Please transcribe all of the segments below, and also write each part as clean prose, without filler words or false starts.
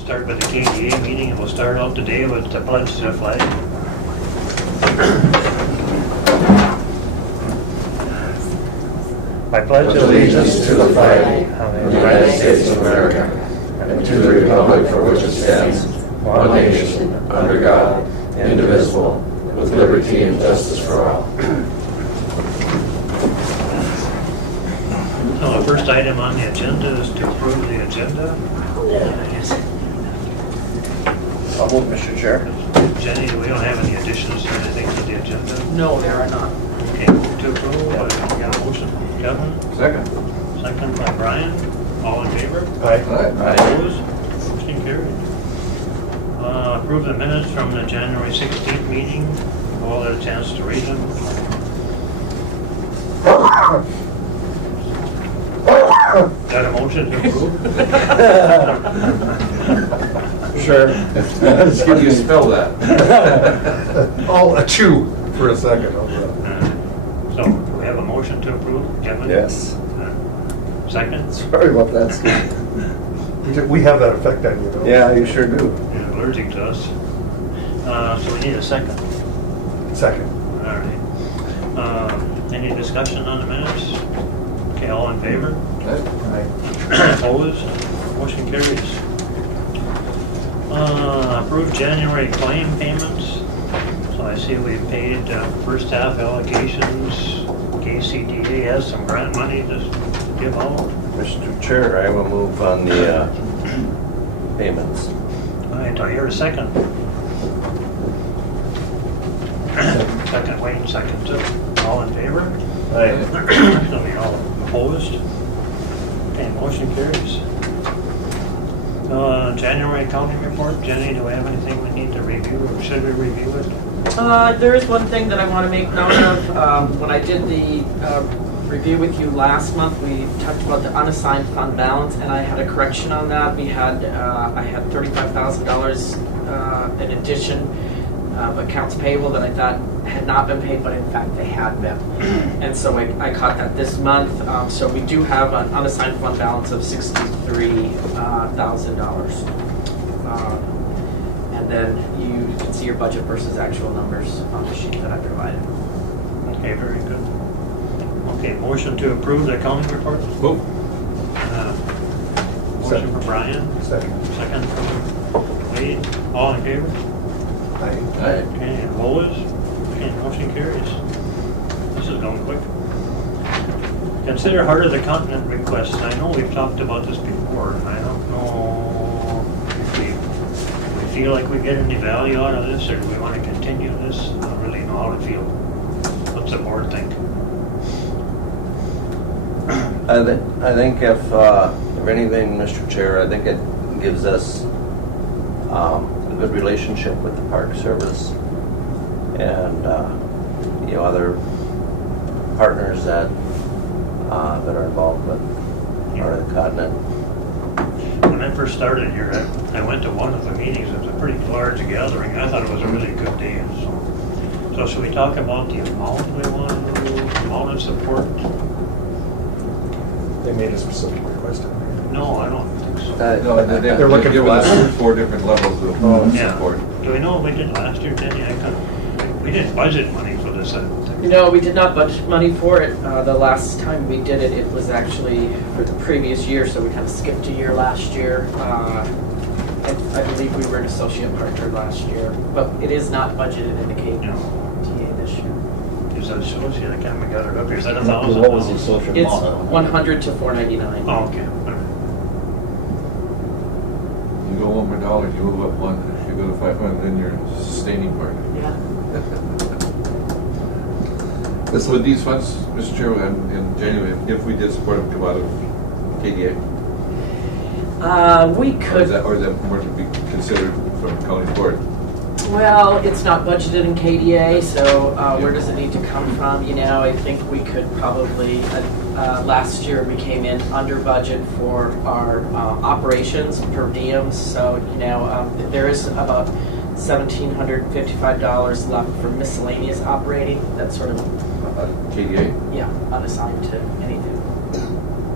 Start with the KDA meeting, and we'll start out today with the pledge to the flag. I pledge allegiance to the flag of the United States of America and to the republic for which it stands, one nation, under God, indivisible, with liberty and justice for all. So the first item on the agenda is to approve the agenda. I'll move, Mr. Chair. Jenny, we don't have any additions or anything to the agenda? No, there are not. Okay, move to approve. We got a motion from Kevin. Second. Second by Brian. All in favor? Aye. Opposed? Motion carried. Approve the minutes from the January 16th meeting. You all had a chance to read them. Got a motion to approve? Sure. Just give you spell that. Oh, a chew for a second. So, do we have a motion to approve, Kevin? Yes. Second? Sorry about that, Steve. We have that effect on you, though. Yeah, you sure do. You're allergic to us. So we need a second. Second. All right. Any discussion on the minutes? Okay, all in favor? Aye. Opposed? Motion carries. Approved January claim payments. So I see we paid first half allocations. KCDA has some grant money to give out. Mr. Chair, I will move on the payments. All right, do I hear a second? Second, Wayne, second too. All in favor? Aye. So we all opposed? Okay, motion carries. January accounting report. Jenny, do we have anything we need to review, or should we review it? There is one thing that I want to make note of. When I did the review with you last month, we talked about the unassigned fund balance, and I had a correction on that. We had I had $35,000 in addition of accounts payable that I thought had not been paid, but in fact they had been. And so I caught that this month. So we do have an unassigned fund balance of $63,000. And then you can see your budget versus actual numbers on the sheet that I provided. Okay, very good. Okay, motion to approve the accounting report. Move. Motion for Brian. Second. Second from Wade. All in favor? Aye. Okay, opposed? Okay, motion carries. This is going quick. Consider Heart of the Continent requests. I know we've talked about this before. I don't know if we feel like we get any value out of this, or do we want to continue this? I don't really know how to feel. What's the board think? I think if anything, Mr. Chair, I think it gives us a good relationship with the Park Service and other partners that are involved with Heart of the Continent. When I first started here, I went to one of the meetings. It was a pretty large gathering. I thought it was a really good day. So should we talk about the amount we want to do, amount of support? They made a specific request. No, I don't think so. No, they're looking for 4 different levels of Yeah. support. Do we know what we did last year, Jenny? We didn't budget money for this, I don't think. No, we did not budget money for it. The last time we did it, it was actually for the previous year, so we kind of skipped a year last year. I believe we were an associate partner last year, but it is not budgeted in the KDA this year. Is that associate? I can't remember, got it up here. Is that 1,000? What was the social It's model? 100 to 499. Oh, okay. You go $1 more, you move up 1. If you go to 500, then you're a sustaining partner. Yeah. This with these funds, Mr. Chair, in January, if we did support them, come out of KDA. We Or could. is that more to be considered from county board? Well, it's not budgeted in KDA, so where does it need to come from? I think we could probably, last year we came in under budget for our operations per diems, so, there is about $1,755 left for miscellaneous operating. That's sort of, KDA? unassigned to anything.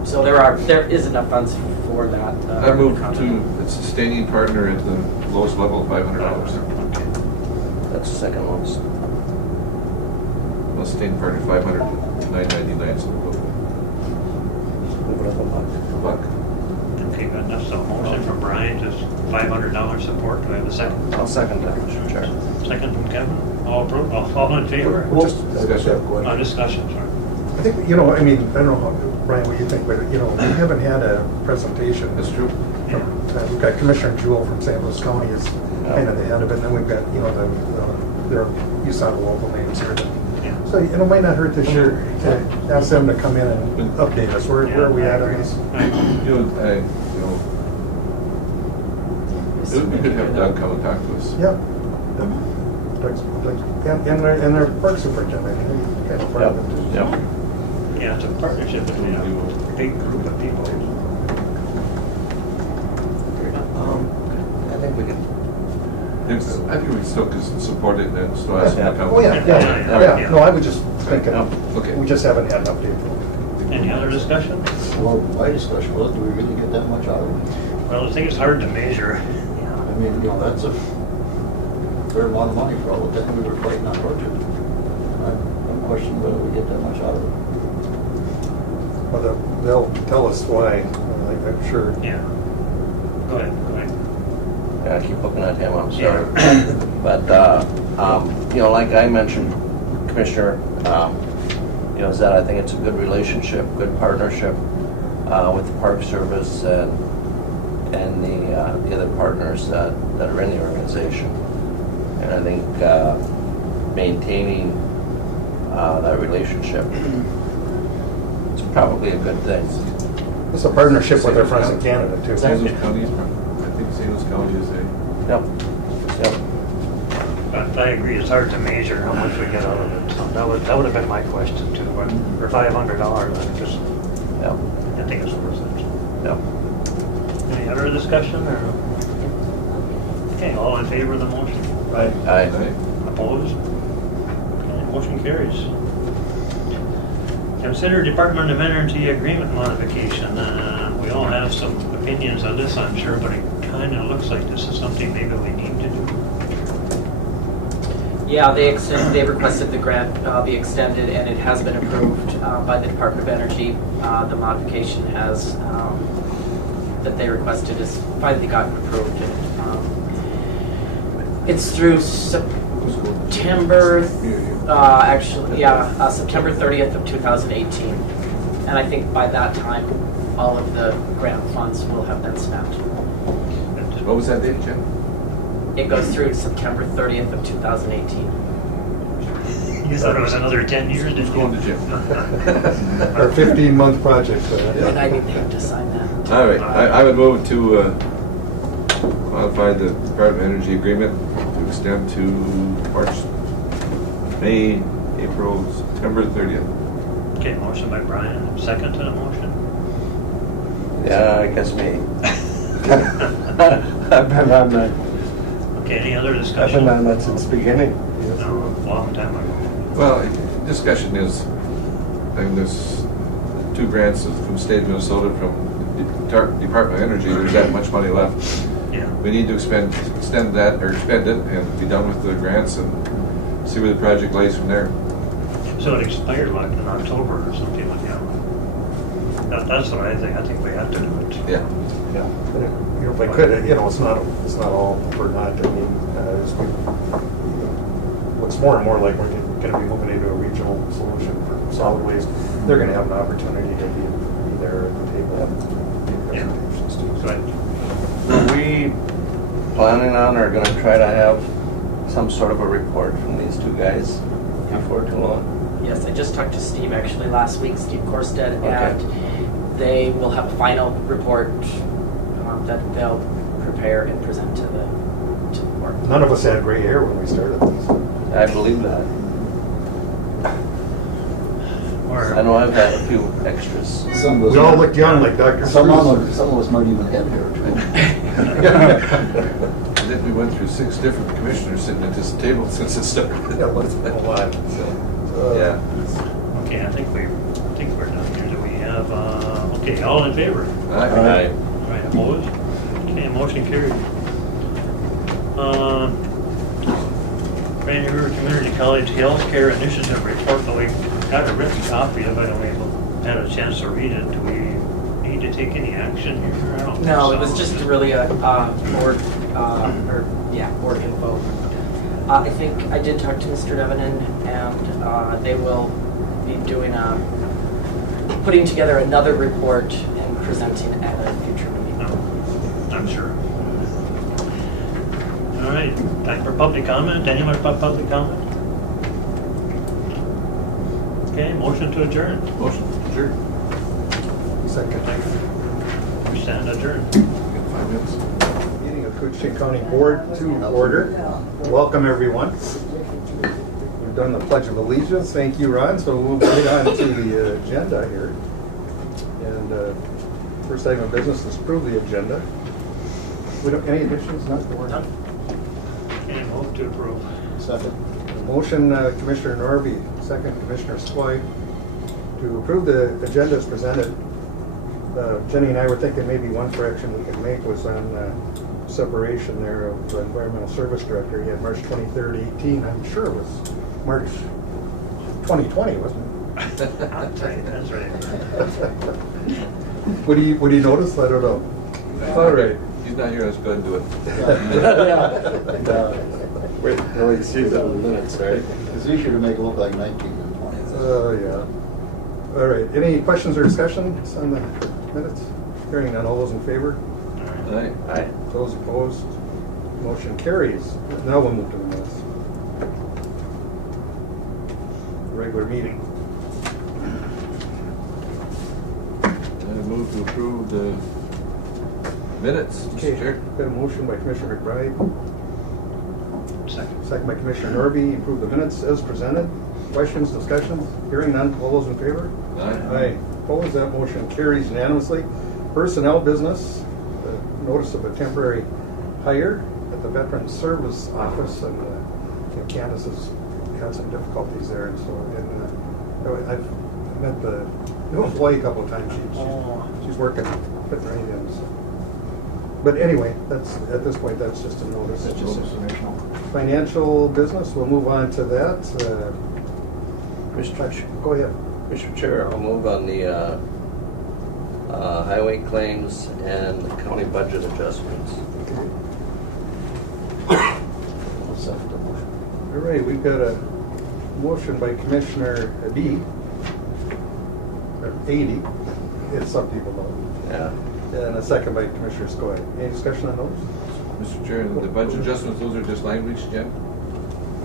So there is enough funds for for that. I moved to a sustaining partner at the lowest level of $500. Okay. That's the second lowest. Well, sustaining partner, 500 to 999, so we'll Move it up a buck. go a buck. Okay, good. That's a motion from Brian, just $500 support. Do I have a second? I'll second that, Mr. Chair. Second from Kevin. All approved, all in favor? Just Discussion. Discussion, sorry. I think, I mean, I don't know, Brian, what you think, but, we haven't had a presentation. That's true. We've got Commissioner Jewell from St. Louis County is kind of the head of it, and then we've got, you saw the local names here. Yeah. So, it might not hurt this year to ask them to come in and update us. Where are we at on this? It would be good to have Doug come and talk to us. Yeah. And their park superintendent, kind of part of it. Yep. Yeah, it's a partnership between a big group of people. I think we could. I think we still can support it and still ask him to come. Oh, yeah. No, I was just thinking, Okay. we just haven't had an update. Any other discussion? Well, my discussion was, do we really get that much out of it? Well, I think it's hard to measure. I mean, that's a fair amount of money for all the time we were fighting on budget. I'm questioning whether we get that much out of it. Well, they'll tell us why, I'm sure. Yeah. Go ahead. Yeah, I keep looking at him, I'm sorry. But, like I mentioned, Commissioner, is that I think it's a good relationship, good partnership with the Park Service and the other partners that are in the organization. And I think maintaining that relationship is probably a good thing. It's a partnership with our friends in Canada, too. St. Louis County, I think St. Louis County is a... Yep. But I agree, it's hard to measure how much we get out of it. So that would have been my question too. But for $500, I think it's worth it. Yep. Any other discussion or? Okay, all in favor of the motion? Aye. Opposed? Okay, motion carries. Consider Department of Energy agreement modification. We all have some opinions on this, I'm sure, but it kind of looks like this is something maybe we need to do. Yeah, they requested the grant be extended, and it has been approved by the Department of Energy. The modification that they requested has finally gotten approved. It's through September, September 30th of 2018. And I think by that time, all of the grant funds will have been spent. What was that date, Jim? It goes through September 30th of 2018. You thought it was another 10 years, didn't you? Going to Jim. Our 15-month project. And I need them to sign that. All right, I would move to modify the Department of Energy agreement to extend to May, April, September 30th. Okay, motion by Brian, second to the motion. Yeah, I guess me. I've been on that. Okay, any other I've discussion? been on that since the beginning. No, a long time ago. Well, discussion is, I mean, there's 2 grants from the state of Minnesota from the Department of Energy. There's that much money left. Yeah. We need to expend that or expend it and be done with the grants and see where the project lays from there. So it expired like in October or something like that. That's what I think. I think we have to do it. Yeah. Yeah. If I could, it's not all for naught. I mean, looks more and more like we're going to be moving into a regional solution for solid waste. They're going to have an opportunity to be there at the table. Yeah. Right. Are we planning on or going to try to have some sort of a report from these 2 guys before too long? Yes, I just talked to Steve actually last week, Steve Korstead, Okay. and they will have a final report that they'll prepare and present to the board. None of us had gray hair when we started this. I believe that. I know I've had a few extras. We all looked young like Dr. Some of Seuss. us might even have hair too. And then we went through 6 different commissioners sitting at this table since it started. Yeah, well, it's been a lot. Yeah. Okay, I think we're done here. Do we have, okay, all in favor? Aye. All Opposed? Okay, motion carried. Rainy River Community College Healthcare Initiative Report, though we got a written copy of it and we had a chance to read it. Do we need to take any action here? I don't think No, so. it was just really a board, board info. I think I did talk to Mr. Devenin, and they will be putting together another report and presenting at a future meeting. No, I'm sure. All right, time for public comment. Anyone about public comment? Okay, motion to adjourn. Motion adjourned. Second. We stand adjourned. 5 minutes. Meeting of Coochie County Board to order. Welcome, everyone. We've done the Pledge of Allegiance. Thank you, Ron. So we'll move right on to the agenda here. And first item of business is approve the agenda. We don't, any additions? Not the word. Done. Okay, move to approve. Second. Motion, Commissioner Norby, second Commissioner Skoye, to approve the agenda as presented. Jenny and I were thinking maybe one correction we could make was on separation there of the Environmental Service Director. He had March 23rd, 18. I'm sure it was March 2020, wasn't it? That's right, that's right. Would he notice? I don't know. All right. He's not here, let's go ahead and do it. Wait, no, he sees it in the minutes, right? It's easier to make it look like 19 than 20. Yeah. All right. Any questions or discussions on the minutes? Hearing none. All those in favor? Aye. Aye. Those opposed? Motion carries. Now we'll move to the minutes. Regular meeting. I move to approve the minutes, Mr. Okay. Chair. Got a motion by Commissioner McBride, Second. second by Commissioner Norby. Approve the minutes as presented. Questions, discussions? Hearing none. All those in favor? Aye. Opposed? That motion carries unanimously. Personnel business, notice of a temporary hire at the Veteran Service Office, and Candace has had some difficulties there, and so I've met the new employee a couple of times. She's working, fitting right in. So. But anyway, that's at this point that's just a notice. It's just informational. Financial business. We'll move on to that. Go ahead. Mr. Chair, I'll move on the highway claims and the county budget adjustments. I'll second the motion. All right, we've got a motion by Commissioner B, or 80, as some people know, Yeah. and a second by Commissioner Skoye. Any discussion on those? Mr. Chair, the budget adjustments, those are just language, Jen?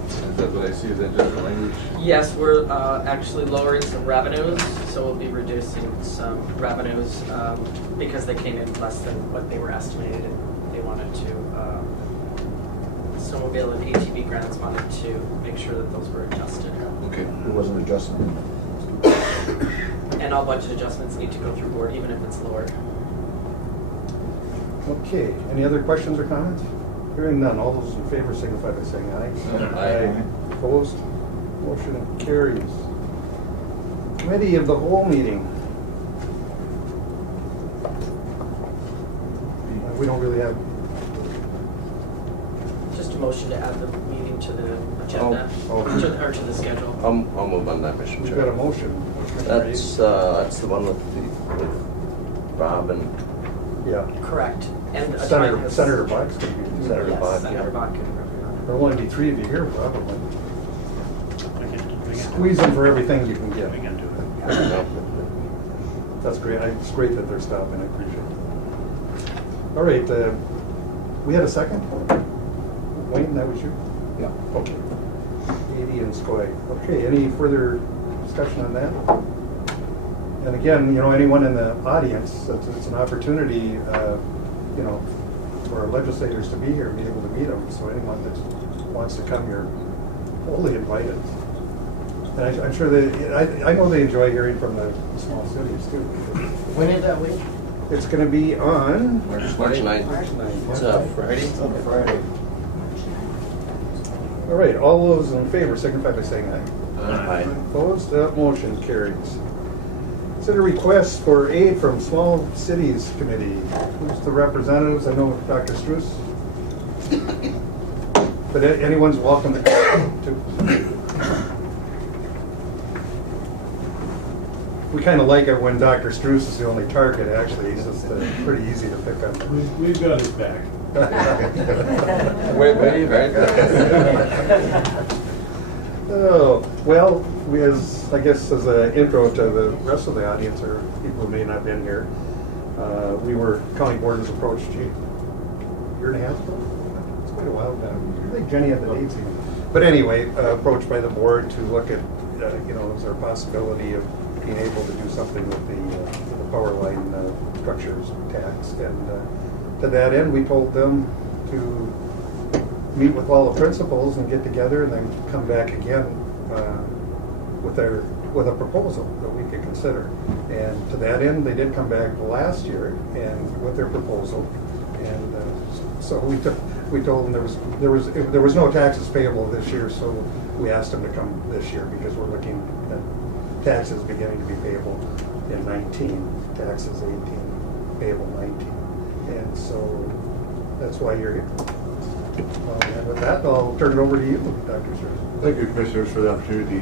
Is that what I see, is that just the language? Yes, we're actually lowering some revenues, so we'll be reducing some revenues because they came in less than what they were estimated, and they wanted to, Snowmobile and ATV grants wanted to make sure that those were adjusted. Okay. It wasn't adjusted. And all budget adjustments need to go through board, even if it's lowered. Okay, any other questions or comments? Hearing none, all those in favor signify by saying aye. Aye. Opposed? Motion carries. Committee of the whole meeting. We don't really have. Just a motion to add the meeting to the agenda, Oh. or to the schedule. I'll move on that, Mr. We've got a Chair. motion. That's the one with Bob and Yeah. Correct. And a time Senator has- Box could be. Senator Yes, Bach, Senator yeah. Bach can represent. There'll only be 3 of you here, probably. We can Squeeze them for everything you can get. We can do it. Yeah. That's great. It's great that they're stopping. I appreciate it. All right. We had a second? Wayne, that was you? Yeah. Okay. 80 and Skoye. Okay. Any further discussion on that? And again, anyone in the audience, it's an opportunity, for our legislators to be here and be able to meet them. So anyone that wants to come, you're wholly invited. And I'm sure I know they enjoy hearing from the small cities too. When is that week? It's going to be on March 9th. March It's 9th. Friday. It's on Friday. All right, all those in favor signify by saying aye. Aye. Opposed? That motion carries. Is Consider requests for aid from Small Cities Committee. Who's the representatives? I know Dr. Struess. But anyone's welcome to We kind of like it when Dr. Struess is the only target, actually. He's just pretty easy to pick up. We've got his back. Wait, right? Oh, well, I guess as an intro to the rest of the audience or people who may not have been here, we were, county board was approached a year and a half ago. It's quite a while now. I think Jenny had the dates even. But anyway, approached by the board to look at, is there a possibility of being able to do something with the power line structures tax. And to that end, we told them to meet with all the principals and get together and then come back again with a proposal that we could consider. And to that end, they did come back last year and with their proposal. And so we told them there was no taxes payable this year, so we asked them to come this year because we're looking at taxes beginning to be payable in 19, taxes 18, payable 19. And so that's why you're here. And with that, I'll turn it over to you, Dr. Struess. Thank you, Commissioners, for the opportunity.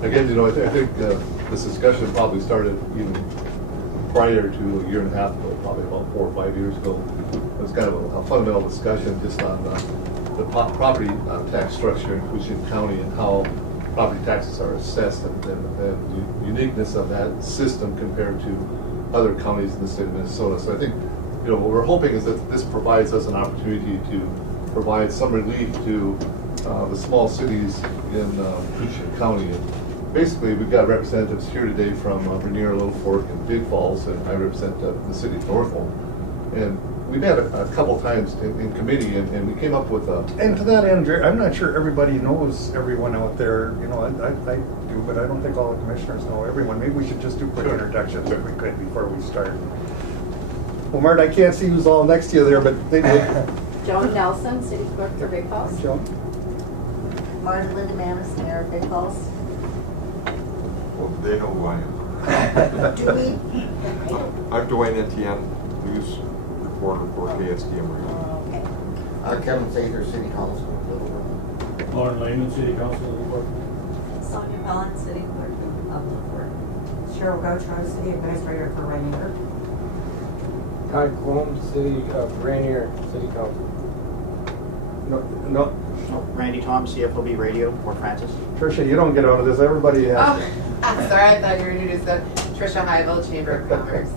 Again, I think this discussion probably started even prior to a year and a half ago, probably about 4 or 5 years ago. It was kind of a fundamental discussion just on the property tax structure in Cushing County and how property taxes are assessed and the uniqueness of that system compared to other counties in the state of Minnesota. So I think what we're hoping is that this provides us an opportunity to provide some relief to the small cities in Cushing County. And basically, we've got representatives here today from Bernier, Little Fork, and Big Falls, and I represent the city of Norfolk. And we met a couple times in committee, and we came up with a... And to that end, Jerry, I'm not sure everybody knows everyone out there. I do, but I don't think all the commissioners know everyone. Maybe we should just do quick introductions if we could before we start. Well, Mart, I can't see who's all next to you there, but they do. Joan Nelson, City Clerk for Big Falls. Joan? Martin Linda Manis, Mayor of Big Falls. Well, they know who I am. Do we? I'm Dwayne Etienne, news reporter for KSDM Radio. Okay. I'm Kevin Sather, City Council. Lauren Lehman, City Council of Little Sonia Bellin, City Clerk of Little Fork. Cheryl Gautreaux, City Administrator for Rainier. Todd Combs, City of Rainier, City Council. No. Randy Tom, CFOB Radio, Fort Francis. Tricia, you don't get out of this. Everybody has to. I'm sorry, I thought you were introduced to Tricia Heigl, Chamber of Commerce.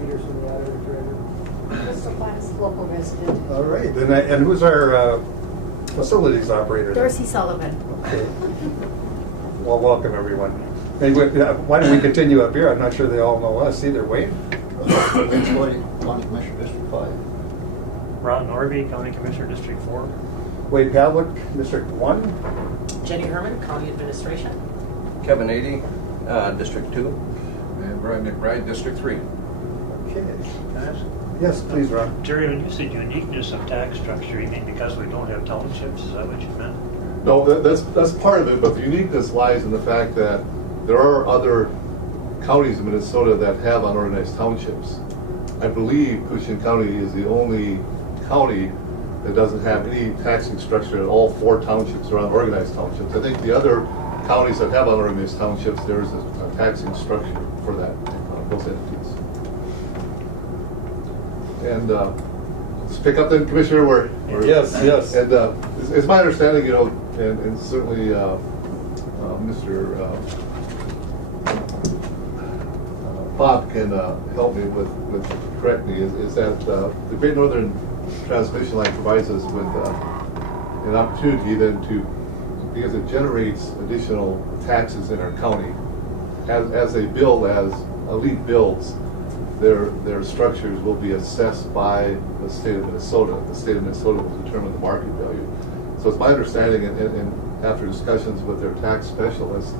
Peterson, the auditor. Crystal Fines, local resident. All right. And who's our facilities operator? Darcy Sullivan. Okay. Well, welcome, everyone. Hey, why don't we continue up here? I'm not sure they all know us either. Wayne? Wayne Floyd, County Commissioner, District 5. Ron Norby, County Commissioner, District 4. Wade Pavlik, District 1. Jenny Herman, County Administration. Kevin 80, District 2. And Brian McBride, District 3. Okay. Can I ask? Yes, please, Ron. Jerry, when you said uniqueness of tax structure, you mean because we don't have townships? Is that what you meant? No, that's part of it, but the uniqueness lies in the fact that there are other counties in Minnesota that have unorganized townships. I believe Cushing County is the only county that doesn't have any taxing structure at all 4 townships are unorganized townships. I think the other counties that have unorganized townships, there's a taxing structure for that, those entities. And let's pick up then, Commissioner, where Yes. and it's my understanding, and certainly Mr. Bob can help me with correct me, is that the Great Northern Transmission Line provides us with an opportunity then because it generates additional taxes in our county. As they build, as Elite builds, their structures will be assessed by the state of Minnesota. The state of Minnesota will determine the market value. So it's my understanding, and after discussions with their tax specialist,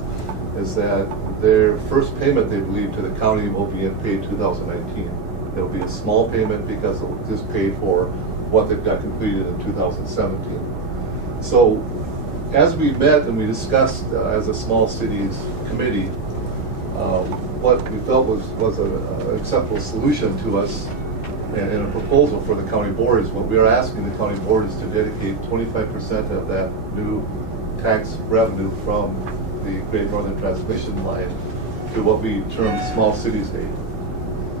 is that their first payment, they believe, to the county will be paid 2019. It'll be a small payment because it'll just pay for what they've got completed in 2017. So as we met and we discussed as a small cities committee, what we felt was an acceptable solution to us and a proposal for the county board is what we are asking the county board is to dedicate 25% of that new tax revenue from the Great Northern Transmission Line to what we term small cities aid.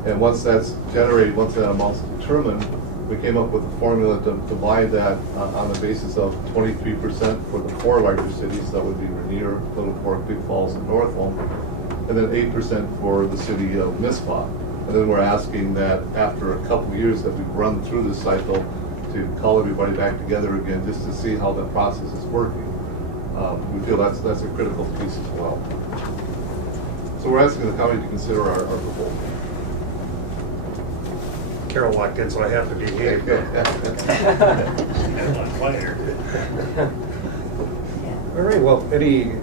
And once that's generated, once that amount's determined, we came up with a formula to divide that on the basis of 23% for the 4 larger cities, that would be Rainier, Little Fork, Big Falls, and Northwell, and then 8% for the city of Nisswa. And then we're asking that after a couple of years that we've run through this cycle to call everybody back together again just to see how the process is working. We feel that's a critical piece as well. So we're asking the county to consider our proposal. Carol walked in, so I have to behave. All right, well, any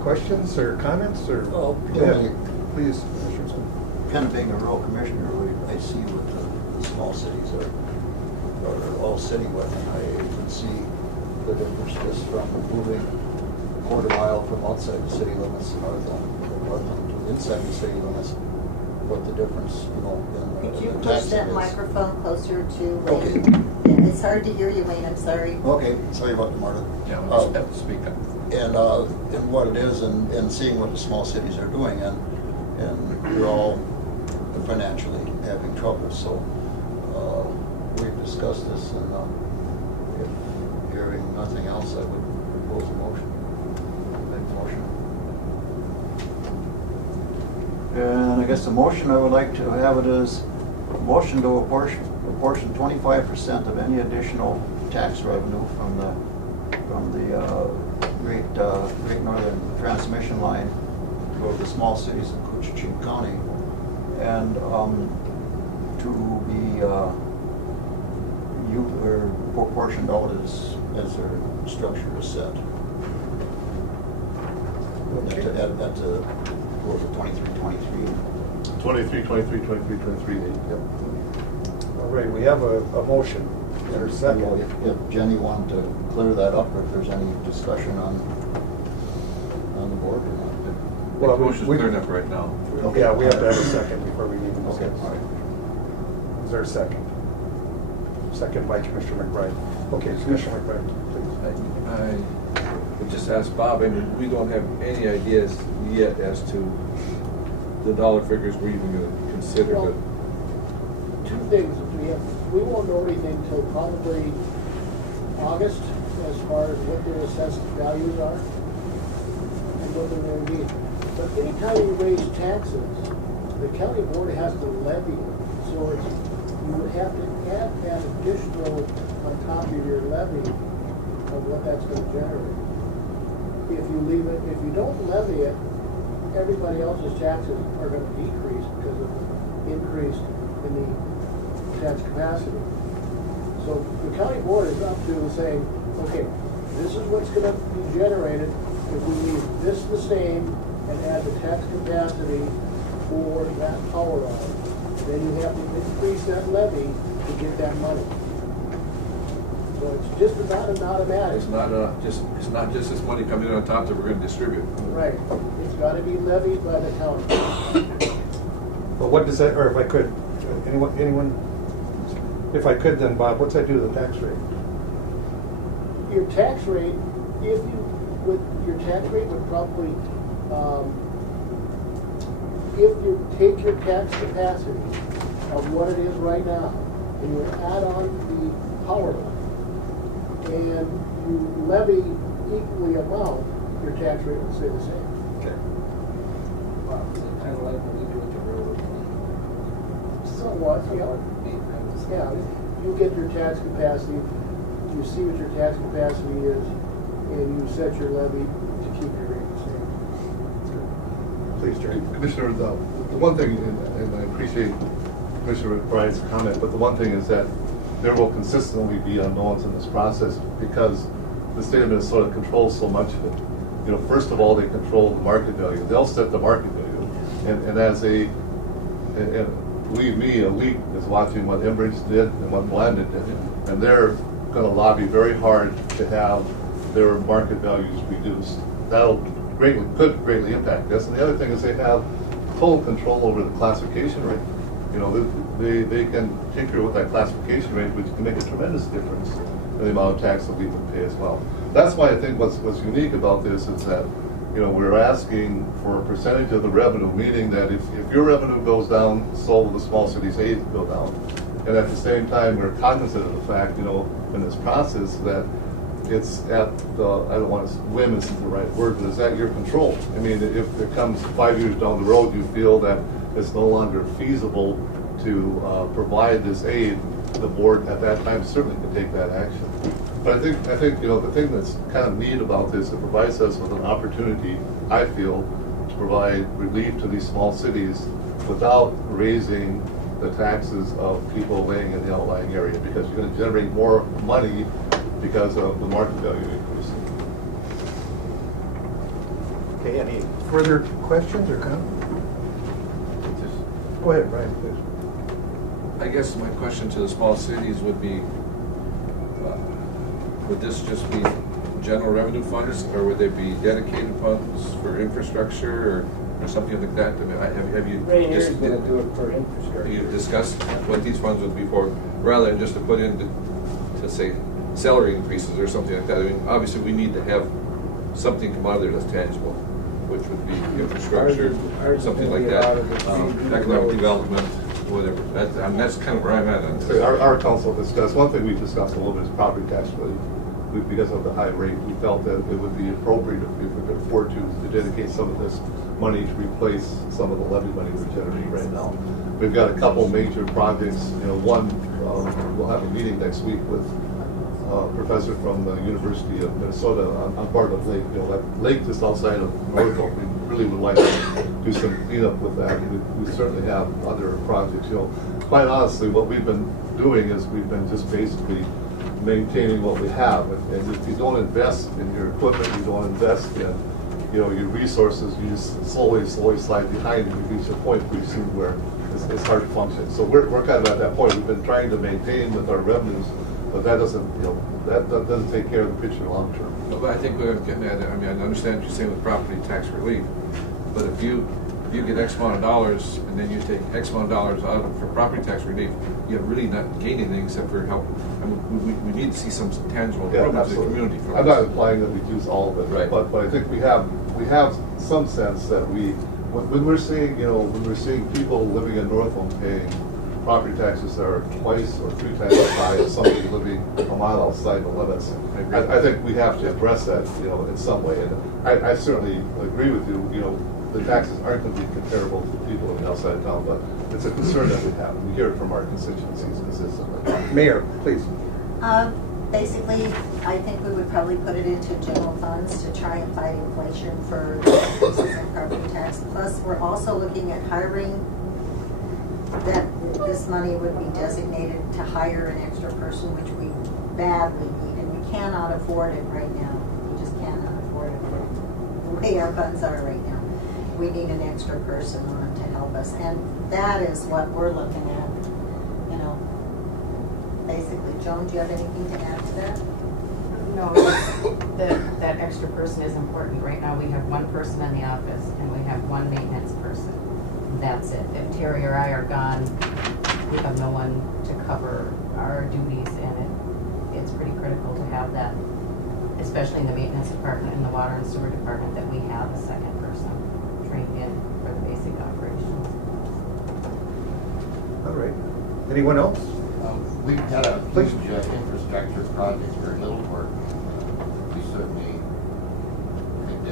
questions or comments or? Oh, Yeah, please. Kind of being a rural commissioner, I see what the small cities are all sitting with, and I can see the difference just from moving a quarter mile from outside the city limits to Northland to inside the city limits, what the difference, in Could you the push tax that is. microphone closer to Okay. Wayne? It's hard to hear you, Wayne, I'm sorry. Okay, sorry about the Marta. Yeah, we'll just have to speak up. And what it is, and seeing what the small cities are doing, and we're all financially having trouble. So we've discussed this, and if hearing nothing else, I would propose a motion. Make a motion. And I guess the motion I would like to have it is a motion to apportion 25% of any additional tax revenue from the Great Northern Transmission Line for the small cities in Coochin County, and to be proportioned out as their structure is set. Okay. That to go to 23. 23, 23, 23, 23, 8. Yep. All right, we have a motion. There's a second. If Jenny wanted to clear that up, or if there's any discussion on the board or not. Well, The motion's cleared up right now. Okay, yeah, we have to have a second before we even discuss. Okay, all right. Is there a second? Second by Commissioner McBride. Okay, Commissioner McBride, please. I would just ask Bob, I mean, we don't have any ideas yet as to the dollar figures we're even going to consider, Well, but two things we won't know anything until probably August as far as what their assessed values are and what they're going to be. But anytime you raise taxes, the county board has to levy it. So you would have to add that additional on top of your levy of what that's going to generate. If you don't levy it, everybody else's taxes are going to decrease because of the increase in the tax capacity. So the county board is up to saying, okay, this is what's going to be generated if we leave this the same and add the tax capacity for that power line. Then you have to increase that levy to get that money. So it's just not an automatic. it's not just this money coming in on top that we're going to distribute. Right. It's got to be levied by the county. Well, what does that, or if I could, anyone? If I could then, Bob, what's that do to the tax rate? Your tax rate, your tax rate would probably, if you take your tax capacity of what it is right now, and you add on the power line, and you levy equally amount, your tax rate would stay the same. Okay. Wow, is it kind of like what we do with the railroad? Somewhat, yeah. Yeah, you get your tax capacity, you see what your tax capacity is, and you set your levy to keep your rate the same. Please, Jerry. Commissioner, the one thing, and I appreciate Commissioner McBride's comment, but the one thing is that there will consistently be unknowns in this process because the state of Minnesota controls so much of it. You know, first of all, they control the market value. They'll set the market value, and as believe me, a league is watching what Enbridge did and what Blanded did, and they're going to lobby very hard to have their market values reduced. Could greatly impact this. And the other thing is they have total control over the classification rate. You know, they can tinker with that classification rate, which can make a tremendous difference in the amount of tax that we would pay as well. That's why I think what's unique about this is that, you know, we're asking for a percentage of the revenue, meaning that if your revenue goes down, so will the small cities' aid go down. And at the same time, we're cognizant of the fact, you know, in this process that it's at the, I don't want to, whim isn't the right word, but it's at your control. I mean, if it comes 5 years down the road, you feel that it's no longer feasible to provide this aid, the board at that time certainly can take that action. But I think you know, the thing that's kind of neat about this, it provides us with an opportunity, I feel, to provide relief to these small cities without raising the taxes of people living in the outlying area, because you're going to generate more money because of the market value increase. Okay, any further questions or comments? Go ahead, Brian, please. I guess my question to the small cities would be, would this just be general revenue funds, or would they be dedicated funds for infrastructure or something like that? I mean, have you Rainier's going to do it for infrastructure. You discussed what these funds would be for, rather than just to put in to say salary increases or something like that? I mean, obviously we need to have something come out of there that's tangible, which would be infrastructure, something like that, economic development, whatever. That's kind of where I'm at on this. Our council discussed, one thing we discussed a little bit is property tax relief. Because of the high rate, we felt that it would be appropriate if we could afford to dedicate some of this money to replace some of the levy money we're generating right now. We've got a couple major projects. You know, one, we'll have a meeting next week with a professor from the University of Minnesota on part of Lake. You know, that lake just outside of Norfolk. We really would like to do some cleanup with that. We certainly have other projects. You know, quite honestly, what we've been doing is we've been just basically maintaining what we have, and if you don't invest in your equipment, you don't invest in, you know, your resources, you just slowly slide behind, and you reach a point pretty soon where it's hard to function. So we're kind of at that point. We've been trying to maintain with our revenues, but that doesn't, you know, that doesn't take care of the picture long term. No, but I think we're getting at it. I mean, I understand what you're saying with property tax relief, but if you get X amount of dollars and then you take X amount of dollars out for property tax relief, you're really not gaining anything except for help. I mean, we need to see some tangible improvements in the community. I'm not implying that we use all of it, right? But I think we have some sense that when we're seeing, you know, when we're seeing people living in Northland paying property taxes that are twice or 3 times as high as somebody living a mile outside the limits, I think we have to address that, you know, in some way. And I certainly agree with you. You know, the taxes aren't going to be comparable to people living outside of town, but it's a concern that we have. We hear it from our constituencies consistently. Mayor, please. Basically, I think we would probably put it into general funds to try and fight inflation for increases in property tax. Plus, we're also looking at hiring, that this money would be designated to hire an extra person, which we badly need, and we cannot afford it right now. We just cannot afford it the way our funds are right now. We need an extra person on to help us, and that is what we're looking at, you know. Basically, Joan, do you have anything to add to that? No, that extra person is important. Right now, we have one person in the office, and we have one maintenance person. That's it. If Terry or I are gone, we have no one to cover our duties, and it's pretty critical to have that, especially in the maintenance department and the water and sewer department, that we have a second person trained in for the basic operations. All right. Anyone else? We've had a huge infrastructure project for Middleport. We certainly could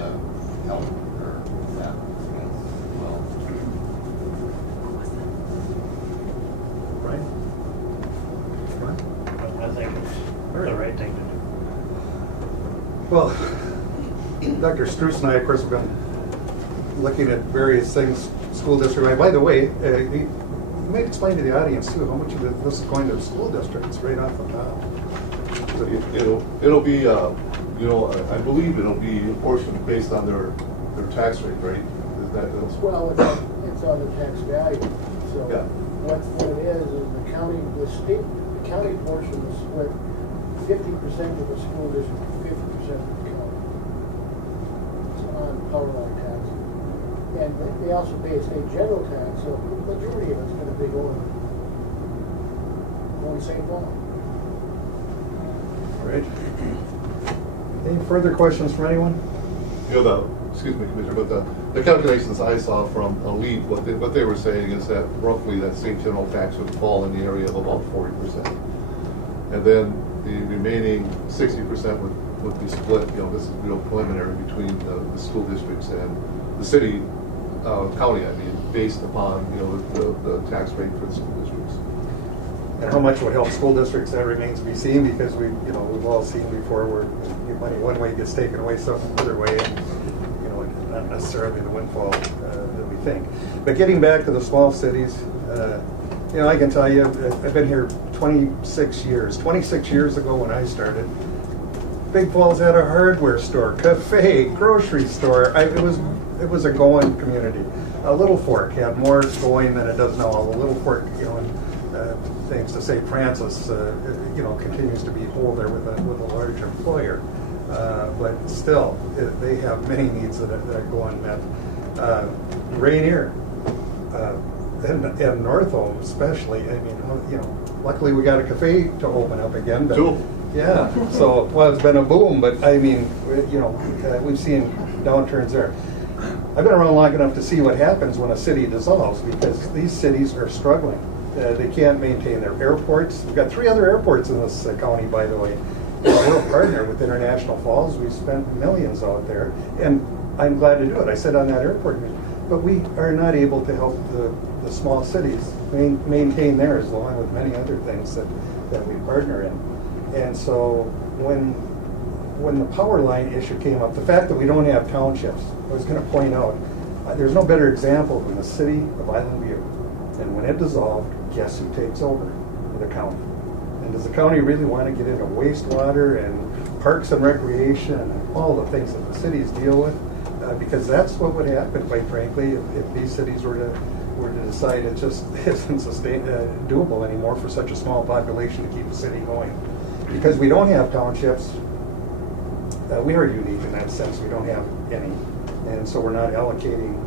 help her with that as well. Brian? I think it's the right thing to do. Well, Dr. Struess and I, of course, have been looking at various things, school district. By the way, you might explain to the audience too how much of this is going to the school districts right off the top. It'll be, you know, I believe it'll be a portion based on their tax rate, right? Is that well, it's on the tax value. So yeah. What it is the county, the county portion is split 50% of the school district, 50% of the county. It's on power line tax. And they also pay a state general tax, so the majority of it's gonna be going to St. Paul. All right. Any further questions from anyone? You know, excuse me, Commissioner, but the calculations I saw from Elite, what they were saying is that roughly that state general tax would fall in the area of about 40%. And then the remaining 60% would be split, you know, this is real preliminary, between the school districts and the city, county, I mean, based upon, you know, the tax rate for the school districts. And how much would help school districts, that remains to be seen, because we've all seen before where money one way gets taken away some other way, and, you know, not necessarily the windfall that we think. But getting back to the small cities, you know, I can tell you, I've been here 26 years. 26 years ago when I started, Big Falls had a hardware store, cafe, grocery store. It was a going community. Little Fork had more going than it does now. Although Little Fork, you know, thanks to St. Francis, you know, continues to be whole there with a large employer. But still, they have many needs that go unmet. Rainier and North Home especially. I mean, you know, luckily we got a cafe to open up again. But, yeah. So, well, it's been a boom, but I mean, you know, we've seen downturns there. I've been around long enough to see what happens when a city dissolves, because these cities are struggling. They can't maintain their airports. We've got 3 other airports in this county, by the way. We're a partner with International Falls. We spent millions out there, and I'm glad to do it. I sit on that airport, but we are not able to help the small cities maintain theirs, along with many other things that we partner in. And so when the power line issue came up, the fact that we don't have townships, I was going to point out, there's no better example than the city of Island View. And when it dissolved, guess who takes over? The county. And does the county really want to get into wastewater and parks and recreation and all the things that the cities deal with? Because that's what would happen, quite frankly, if these cities were to decide it just isn't doable anymore for such a small population to keep the city going. Because we don't have townships, we are unique in that sense. We don't have any, and so we're not allocating.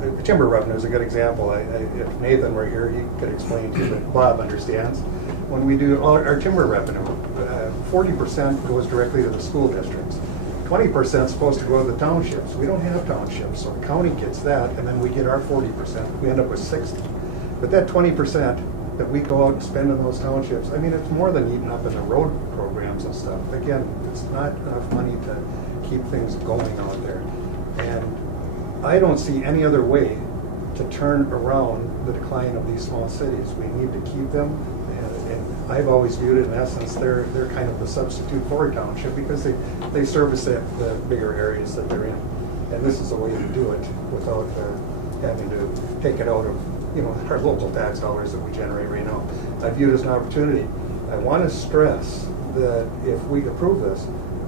The timber revenue is a good example. If Nathan were here, he could explain to you, but Bob understands. When we do our timber revenue, 40% goes directly to the school districts. 20% is supposed to go to the townships. We don't have townships, so the county gets that, and then we get our 40%. We end up with 60. But that 20% that we go out and spend in those townships, I mean, it's more than eaten up in the road programs and stuff. Again, it's not enough money to keep things going out there. And I don't see any other way to turn around the decline of these small cities. We need to keep them, and I've always viewed it in essence, they're kind of the substitute for a township, because they service the bigger areas that they're in. And this is a way to do it without having to take it out of, you know, our local tax dollars that we generate right now. I view it as an opportunity. I want to stress that if we approve this,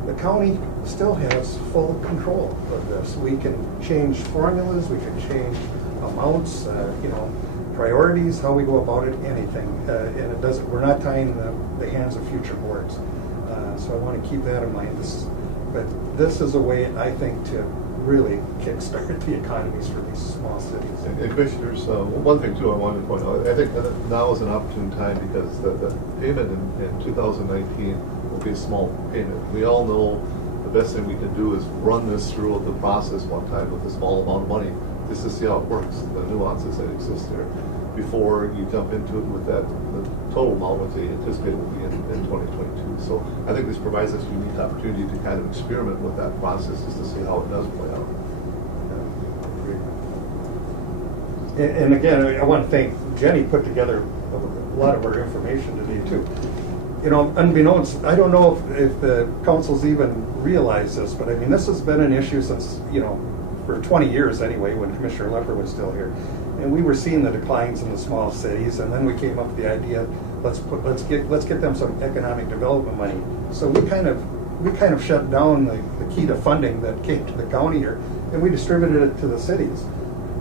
the county still has full control of this. We can change formulas, we can change amounts, you know, priorities, how we go about it, anything. And it doesn't. We're not tying the hands of future boards. So I want to keep that in mind. But this is a way, I think, to really kickstart the economies for these small cities. And Commissioners, one thing too I wanted to point out, I think that now is an opportune time, because the payment in 2019 will be a small payment. We all know the best thing we can do is run this through the process one time with a small amount of money, just to see how it works, the nuances that exist there, before you jump into it with the total amount what they anticipate will be in 2022. So I think this provides us a unique opportunity to kind of experiment with that process, just to see how it does play out. And again, I want to thank Jenny, put together a lot of our information today too. You know, unbeknownst, I don't know if the council's even realized this, but I mean, this has been an issue since, you know, for 20 years anyway, when Commissioner Lepper was still here. And we were seeing the declines in the small cities, and then we came up with the idea, let's get them some economic development money. So we kind of shut down the key to funding that came to the county here, and we distributed it to the cities.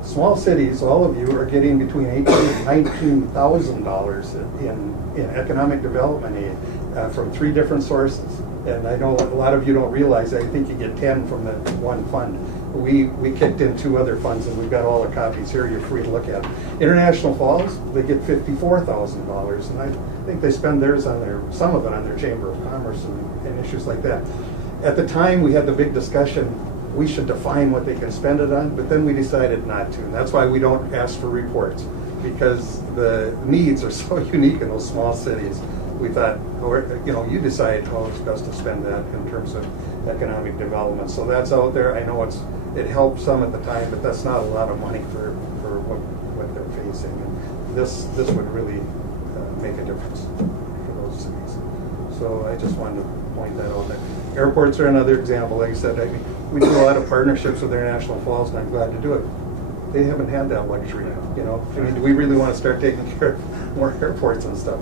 small cities, all of you are getting between $18,000 and $19,000 in economic development aid from 3 different sources. And I know a lot of you don't realize that. I think you get 10 from that one fund. We kicked in 2 other funds, and we've got all the copies here. You're free to look at them. International Falls, they get $54,000, and I think they spend theirs on some of it on their Chamber of Commerce and issues like that. At the time, we had the big discussion, we should define what they can spend it on, but then we decided not to. And that's why we don't ask for reports, because the needs are so unique in those small cities. We thought, you decide how it's best to spend that in terms of economic development. So that's out there. I know it helped some at the time, but that's not a lot of money for what they're facing. And this would really make a difference for those cities. So I just wanted to point that out. Airports are another example. Like I said, we do a lot of partnerships with International Falls, and I'm glad to do it. They haven't had that luxury, I mean, do we really want to start taking care of more airports and stuff?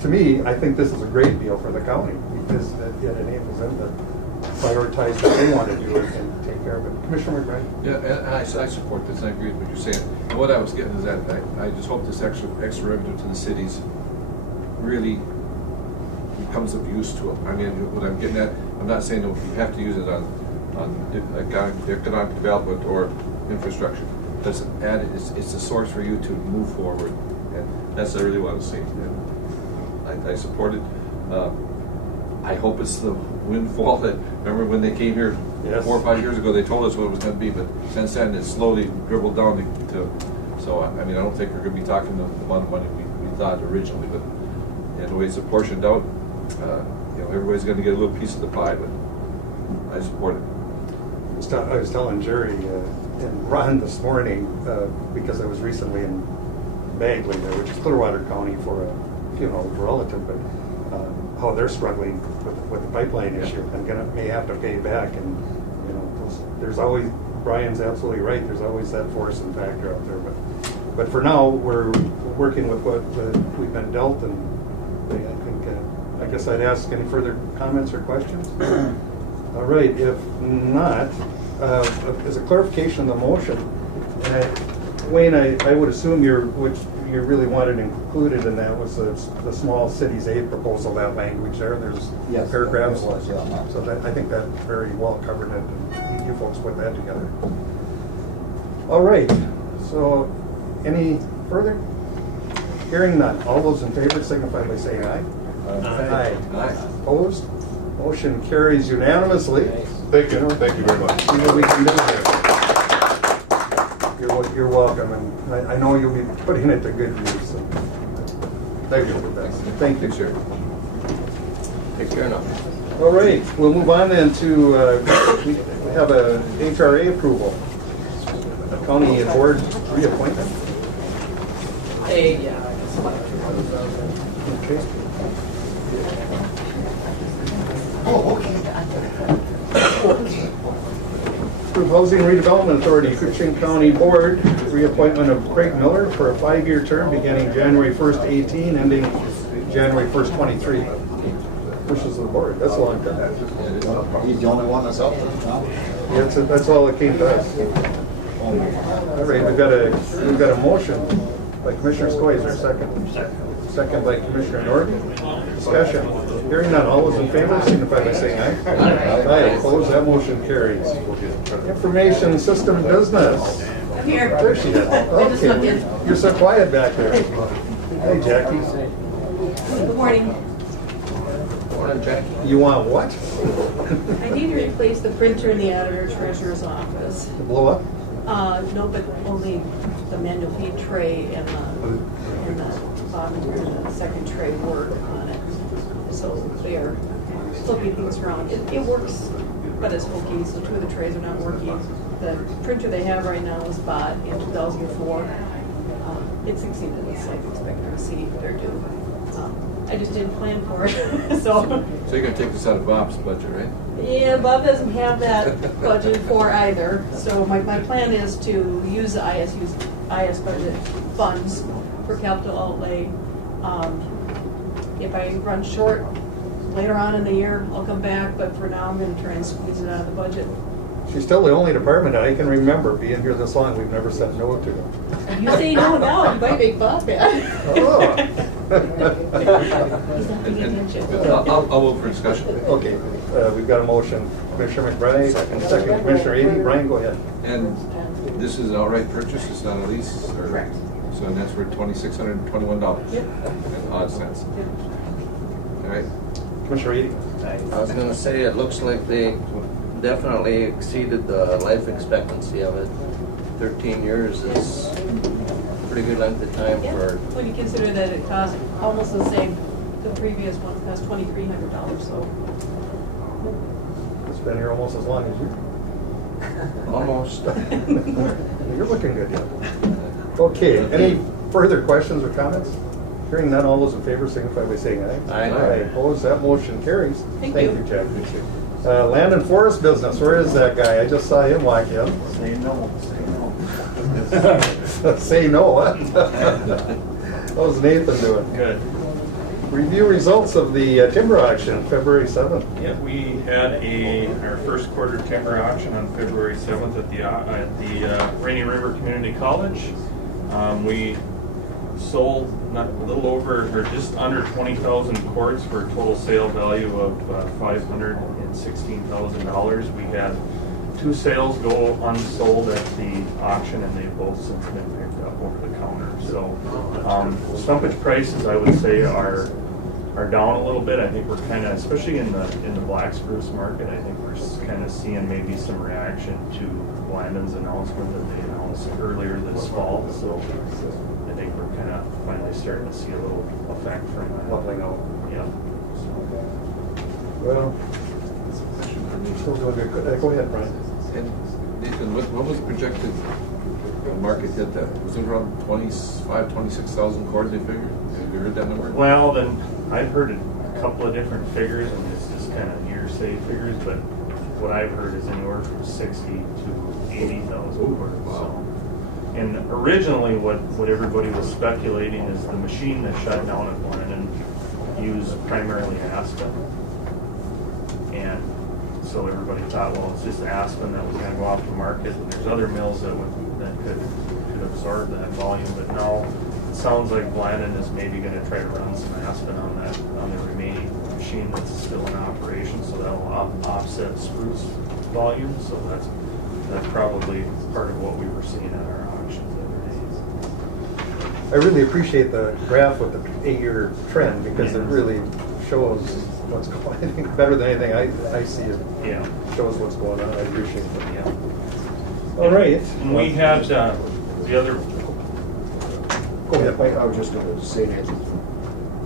To me, I think this is a great deal for the county, because it enables them to prioritize what they want to do and take care of it. Commissioner McBride? Yeah, and I support this, and I agree with what you're saying. And what I was getting is that I just hope this extra revenue to the cities really becomes of use to them. I mean, what I'm getting at, I'm not saying that you have to use it on economic development or infrastructure. It's a source for you to move forward, and that's what I really want to see. I support it. I hope it's the windfall that, remember when they came here 4 or 5 years ago, they told us what it was going to be, but since then it's slowly dribbled down to so I mean, I don't think we're going to be talking the amount of money we thought originally, but the way it's apportioned out, everybody's going to get a little piece of the pie, but I support it. I was telling Jerry and Ron this morning, because I was recently in Bagley, which is Clearwater County, for a funeral of a relative, but how they're struggling with the pipeline issue and may have to pay back. And there's always, Brian's absolutely right, there's always that force and factor out there. But for now, we're working with what we've been dealt, and I guess I'd ask any further comments or questions. All right, if not, as a clarification of the motion, Wayne, I would assume what you really wanted included in that was the small cities aid proposal, that language there. There's paragraphs. Yes, so I think that very well covered it, and you folks put that together. All right, so any further? Hearing none. All those in favor signify by saying aye. Aye. Opposed? Motion carries unanimously. Thank you. Thank you very much. See what we can do here. You're welcome, and I know you'll be putting it to good use. So. Thank you. Thank you, sir. Take care now. All right, we'll move on then to we have a HRA approval, a county board reappointment. Hey, yeah. Okay. Approved Housing Redevelopment Authority, Cushing County Board, reappointment of Craig Miller for a 5-year term beginning January 1st, 18, ending January 1st, 23. Wishes of the board. That's a long time. He's the only one that's up there now. Yeah, that's all that came to us. All right, we've got a motion by Commissioner Skoye. Second by Commissioner Norton. Discussion. Hearing none. All those in favor signify by saying aye. Aye. Opposed? That motion carries. Information system business. I'm here. There she is. Okay. You're so quiet back there. Hey, Jackie. Good morning. Morning, Jackie. You want what? I need to replace the printer in the auditor treasurer's office. To blow up? No, but only the manual feed tray and the bottom and the second tray work on it. So they are flipping things around. It works, but it's hokey, so 2 of the trays are not working. The printer they have right now was bought in 2004. It's exceeded its life expectancy. They're due. I just didn't plan for it. So you're going to take this out of Bob's budget, right? Yeah, Bob doesn't have that budget for either. So my plan is to use the IS budget funds for capital outlay. If I run short later on in the year, I'll come back, but for now I'm going to try and squeeze it out of the budget She's still the only department I can remember being here this long, we've never said no to. You say no now, you might make Bob mad. Oh. He's not paying attention. I'll vote for discussion. Okay, we've got a motion. Commissioner McBride, second Commissioner Eby. Brian, go ahead. And this is an outright purchase, it's not a lease? Or- Correct. So and that's for $2,621. Yep. And odd cents. Yep. All right. Commissioner Eby. I was gonna say, it looks like they definitely exceeded the life expectancy of it. 13 years is a pretty good length of time Yeah, for, when you consider that it cost almost the same, the previous one cost $2,300, so. It's been here almost as long as you. almost. You're looking good, yeah. Okay, any further questions or comments? Hearing none, all those in favor signify by saying aye. Aye. Opposed, that motion carries. Thank you, you. Jack. Land and forest business, where is that guy? I just saw him walk in. Say no, say no. Say no, what? How's Nathan doing? Good. Review results of the timber auction, February 7th. Yeah, we had our first quarter timber auction on February 7th at the Rainy River Community College. We sold a little over, or just under 20,000 cords for a total sale value of $516,000. We had 2 sales go unsold at the auction, and they've both since been picked up over the counter. So stumpage prices, I would say, are down a little bit. I think we're kind of, especially in the black spruce market, I think we're kind of seeing maybe some reaction to Blandon's announcement that they announced earlier this fall. So I think we're kind of finally starting to see a little effect from that. Leveling out. Yeah. Well, still doing good. Go ahead, Brian. And Nathan, what was the projected market hit that? Was it around 26,000 cords they figured? Have you heard that number? Well, then I've heard a couple of different figures, and it's just kind of hearsay figures, but what I've heard is anywhere from 60 to 80,000 cords. Wow. So. And originally, what everybody was speculating is the machine that shut down at Blandon used primarily aspen. And so everybody thought, well, it's just aspen that was going to go off the market, and there's other mills that could absorb that volume. But now it sounds like Blandon is maybe going to try to run some aspen on the remaining machine that's still in operation, so that will offset spruce volume. So that's probably part of what we were seeing at our auctions the other days. I really appreciate the graph with the 8-year trend, because it really shows what's going on. I think better than anything I see, it shows what's going on. I appreciate it. Yeah. All right. And we had the other. Go ahead. I was just going to say that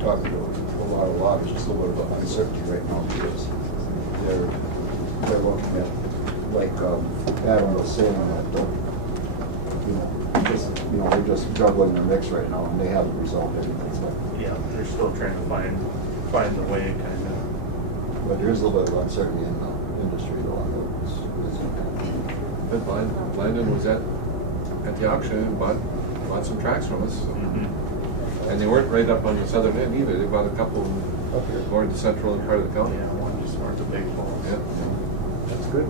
talking to a lot of lobbyists, just a little bit of uncertainty right now, because they're looking at, like Adam was saying, that they're just juggling the mix right now, and they haven't resolved anything. So. Yeah, they're still trying to find the way, kind of. But there is a little bit of uncertainty in the industry, though, on those. But Blandon was at the auction and bought some tracks from us. So. Mm-hmm. And they weren't right up on the southern end either. They bought a couple up here, more in the central part of the county. Yeah, one just north of Big Falls. Yeah. That's good.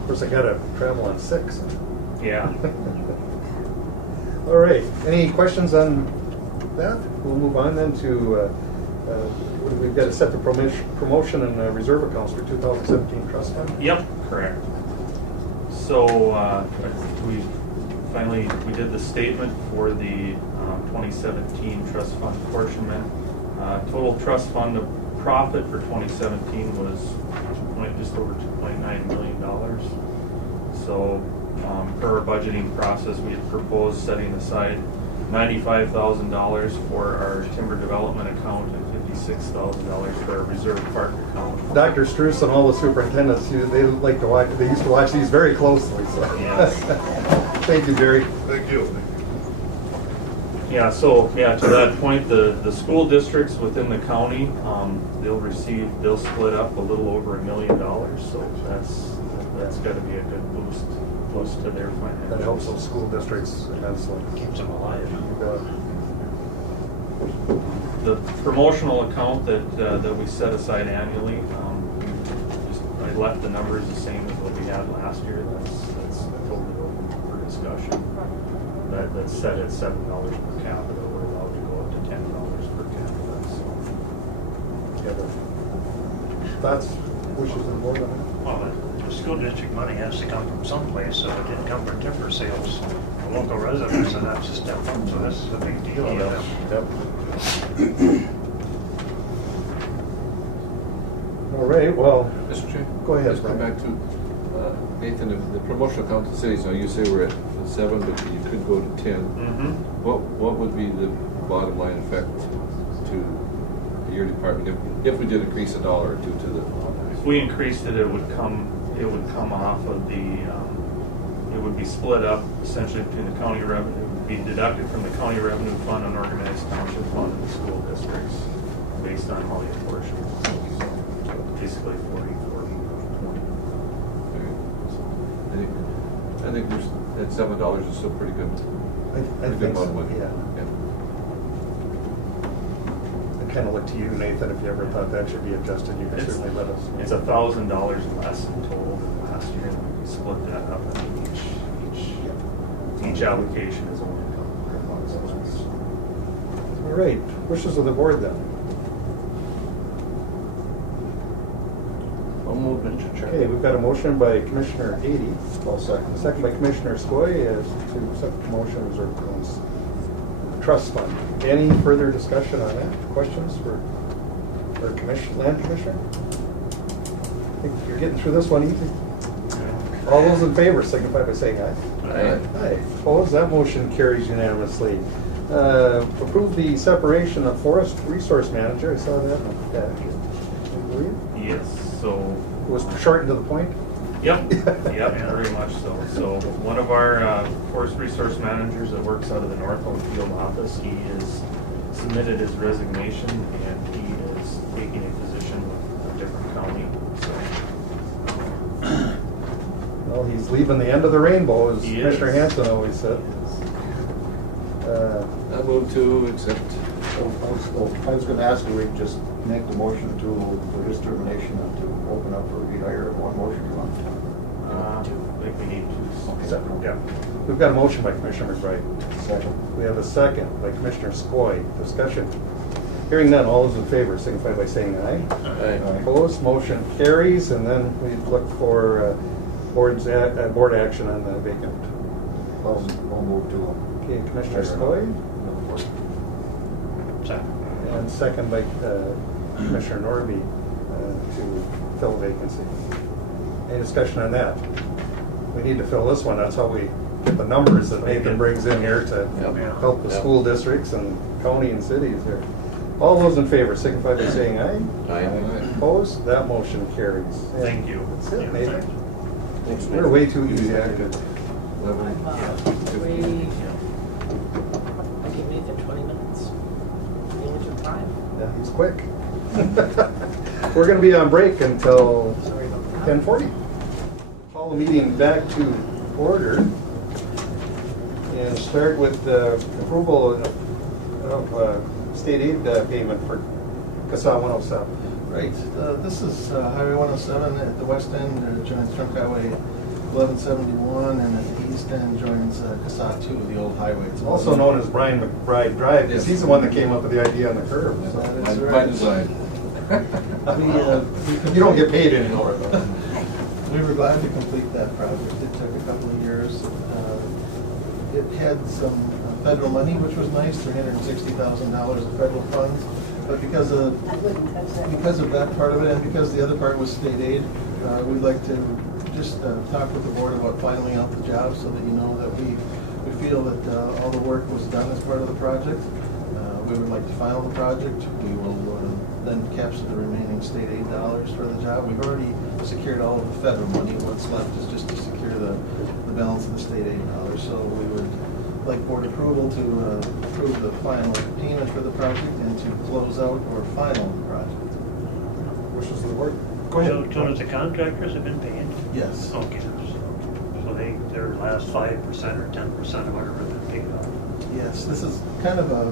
Of course, I got to travel on 6. Yeah. All right. Any questions on that? We'll move on then to, we've got to set the promotion and reserve accounts for 2017 trust fund. Yep, correct. So we did the statement for the 2017 trust fund apportionment. Total trust fund profit for 2017 was just over $2.9 million. So per our budgeting process, we had proposed setting aside $95,000 for our timber development account and $56,000 for our reserve park account. Dr. Struess and all the superintendents, they like to watch. They used to watch these very closely. So. Yes. Thank you, Jerry. Thank you. Yeah. So to that point, the school districts within the county, they'll split up a little over $1 million. So that's got to be a good boost to their financials. That helps those school districts immensely. Keeps them alive. The promotional account that we set aside annually, I I've left the numbers the same as what we had last year. That's totally open for discussion. That's set at $7 per capita. We're allowed to go up to $10 per capita. So. Yeah, but thoughts, wishes of the board on that? Well, the school district money has to come from someplace, so it didn't come from timber sales. The local residents and that's a step up, so this is a big deal. All right, well. Mr. Chair? Go ahead, Let's come Brian. back to, Nathan, the promotional count to cities, now you say we're at 7, but you could go to 10. What would be the bottom line effect to your department if we did increase $1 or $2 to the? If we increased it, it would come off of the, it would be split up essentially between the county revenue, it would be deducted from the county revenue fund, unorganized township fund, and the school districts based on how you apportion it. So basically 40-40. I think there's, at $7 is still pretty good. I Pretty good think amount so, of money. yeah. I kind of look to you, Nathan, if you ever thought that should be adjusted, you can certainly let us know. It's $1,000 less in total than last year, and we split that up, and each allocation is only a couple $100 less. All right, wishes of the board then. I'll move, Mr. Chair. Okay, we've got a motion by Commissioner Ady. I'll second. Second by Commissioner Skoye as to accept the motion of reserve funds trust fund. Any further discussion on that? Questions for land commissioner? I think you're getting through this one easy. All those in favor signify by saying aye. Aye. Aye. Opposed? That motion carries unanimously. Approve the separation of forest resource manager. I saw that in the packet. Yes, so. It was shortened to the point? Yep, very much so. So one of our forest resource managers that works out of the Northland Field office, he has submitted his resignation and he is taking a position with a different county. So, Well, he's leaving the end of the rainbow, as He Commissioner is. Hanson always said. I move to accept. I was going to ask if we could just make the motion for his termination and to open up for rehire in one motion. I think we need to. Yeah. We've got a motion by Commissioner McBride. Second. We have a second by Commissioner Skoye. Discussion. Hearing none, all those in favor signify by saying aye. Aye. Opposed, motion carries, and then we look for board action on the vacant. We'll move to him. Okay, Commissioner Skoye. Second. And second by Commissioner Norby to fill a vacancy. Any discussion on that? We need to fill this one. That's how we get the numbers that Nathan brings in here to help the school districts and county and cities here. All those in favor signify by saying aye. Aye. Opposed? That motion carries. Thank you. That's it, Nathan. Thanks, We're way too easy. I give Nathan 20 minutes. Deal with your time. Yeah, he's quick. We're going to be on break until 10:40. Call the meeting back to order and start with the approval of state aid payment for CASA 107. Right. This is Highway 107 at the west end, joins Trunk Highway 1171, and at the east end joins CASA 2, the old highway. It's Also known as Brian McBride Drive, because he's the one that came up with the idea on the curve. So. That is right. By design. You don't get paid anymore, though. We were glad to complete that project. It took a couple of years. It had some federal money, which was nice, $360,000 of federal funds. But because of that part of it, and because the other part was state aid, we'd like to just talk with the board about filing out the job so that you know that we feel that all the work was done as part of the project. We would like to file the project. We will then capture the remaining state aid dollars for the job. We've already secured all of the federal money. What's left is just to secure the balance of the state aid dollars. So we would like board approval to approve the final payment for the project and to close out or final the project. Wishes of the board. Go ahead. So the contractors have been paid? Yes. Okay. So their last 5% or 10% or whatever they paid off. Yes, this is kind of a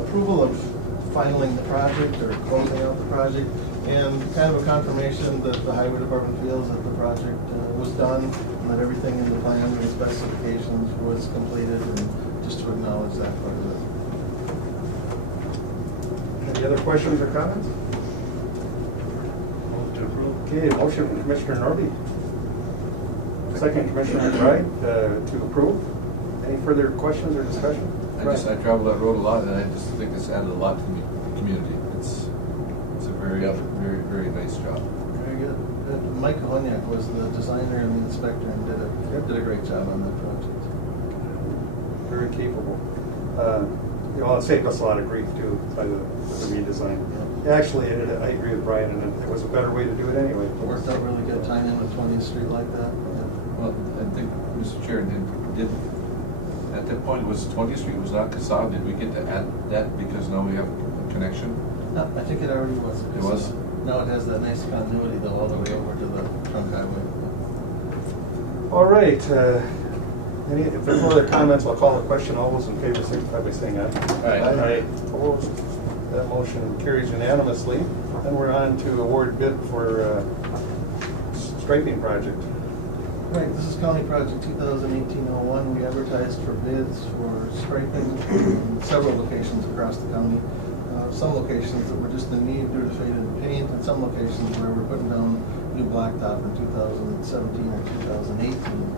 approval of filing the project or closing out the project, and kind of a confirmation that the highway department feels that the project was done, and that everything in the plan and the specifications was completed, and just to acknowledge that part of it. Any other questions or comments? Move to approve. Okay, motion from Commissioner Norby. Second, Commissioner Wright, to approve. Any further questions or discussion? I travel that road a lot, and I just think it's added a lot to the community. It's a very, very, very nice job. Very good. Mike Kohoniak was the designer and the inspector, and did a great job on that project. Very capable. You know, it saved us a lot of grief too by the redesign. Actually, I agree with Brian, and it was a better way to do it anyway. It worked out really good, tying in with 20th Street like that. Well, I think, Mr. Chair, did at that point, was 20th Street was not Casab? Did we get to add that because now we have a connection? No, I think it already was. It was? Now it has that nice continuity though, all the way over to the trunk highway. All right. If there's no other comments, I'll call the question. All those in favor signify by saying aye. Aye. Opposed? That motion carries unanimously. Then we're on to award bid for striping project. Right, this is County Project 2018-01. We advertised for bids for striping in several locations across the county. Some locations that were just in need due to faded paint, and some locations where we're putting down new blacktop in 2017 or 2018.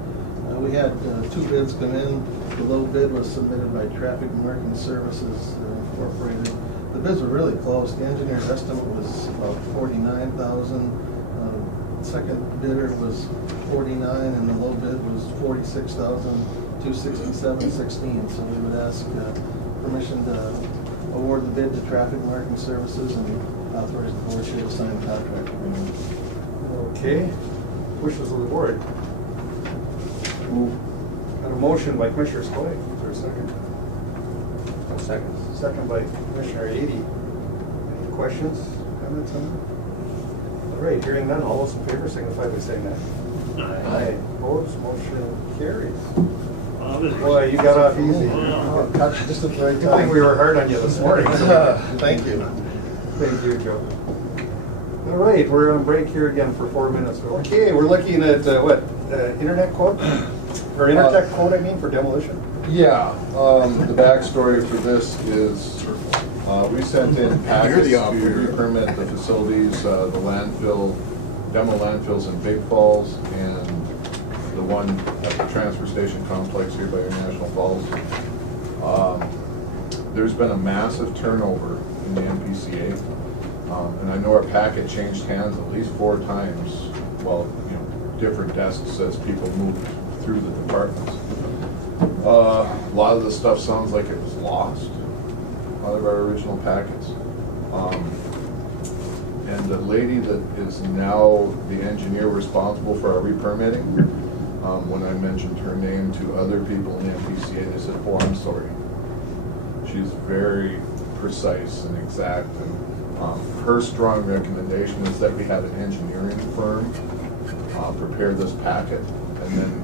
We had two bids come in. The low bid was submitted by Traffic Marking Services Incorporated. The bids were really close. The engineer's estimate was about $49,000. Second bidder was 49, and the low bid was 46,267.16. So we would ask permission to award the bid to Traffic Marking Services and authorize the board to sign the contract agreement. Okay. Wishes of the board. Got a motion by Commissioner Skoye. Is there a second? Second. Second by Commissioner Ady. Any questions, comments on that? All right, hearing none, all those in favor signify by saying aye. Aye. Opposed, motion carries. Boy, you got off easy. Just at the right Good time. thing we were hard on you this morning. Thank you. Thank you, Joe. All right, we're on break here again for 4 minutes. Okay, we're looking at internet quote? Or intertech quote, I mean, for demolition? Yeah, the backstory for this is we sent in packets to permit the facilities, the landfill, demo landfills in Big Falls and the one at the transfer station complex here by International Falls. There's been a massive turnover in the MPCA, and I know our packet changed hands at least 4 times. Well, you know, different desks as people moved through the departments. A lot of the stuff sounds like it was lost out of our original packets. And the lady that is now the engineer responsible for our re-permitting, when I mentioned her name to other people in the MPCA, they said, "Oh, I'm sorry." She's very precise and exact, and her strong recommendation is that we have an engineering firm prepare this packet, and then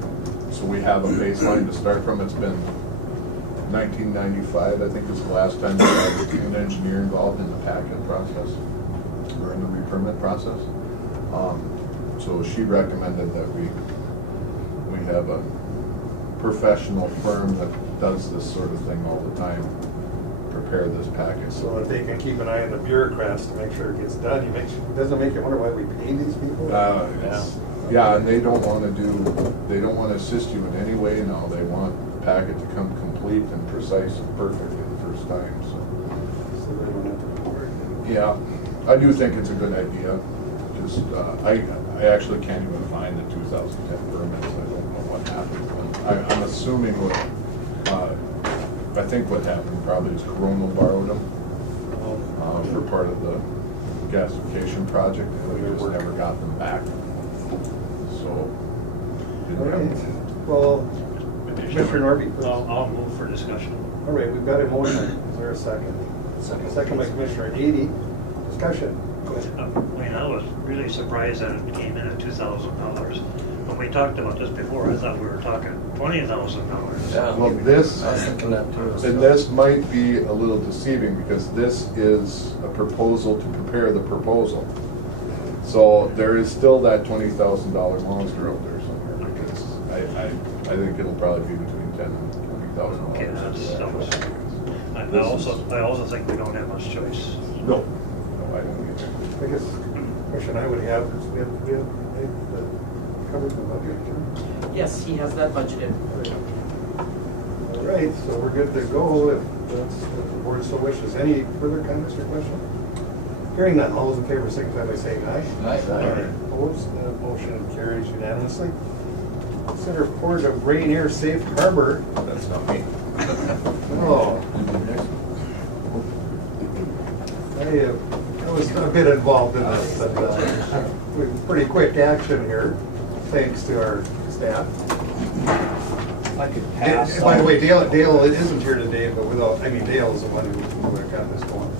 so we have a baseline to start from. It's been 1995, I think, is the last time we had an engineer involved in the packet process or in the re-permit process. So she recommended that we have a professional firm that does this sort of thing all the time, prepare this packet. So that they can keep an eye on the bureaucrats to make sure it gets done. Doesn't make you wonder why we pay these people? Yeah, and they don't want to assist you in any way now. They want the packet to come complete and precise and perfect the first time, so. So they don't have to report. Yeah, I do think it's a good idea. Just, I actually can't even find the 2010 permits. I don't know what happened. I'm assuming I think what happened probably is Corona borrowed them for part of the gasification project, and we just never got them back. So, Well, Commissioner Norby. I'll move for discussion. All right, we've got a motion. Is there a second? Second by Commissioner Ady. Discussion. Go ahead. I mean, I was really surprised that it came in at $2,000. When we talked about this before, I thought we were talking $20,000. Well, this, I was thinking that too. and this might be a little deceiving because this is a proposal to prepare the proposal. So there is still that $20,000 monster out there somewhere because I think it'll probably be between $10,000 and $20,000. Okay, I also think we don't have much choice. No, I don't either. I guess the question I would have is, we have covered the budget. Yes, he has that budgeted. All right, so we're good to go if that's what the board so wishes. Any further comments or questions? Hearing none, all those in favor signify by saying aye. Aye. Opposed, motion carries unanimously. Consider Port of Rainier Safe Harbor. That's not me. Oh. I was a bit involved in this, but pretty quick action here, thanks to our staff. I could pass. By the way, Dale isn't here today, but Dale is the one who got this going.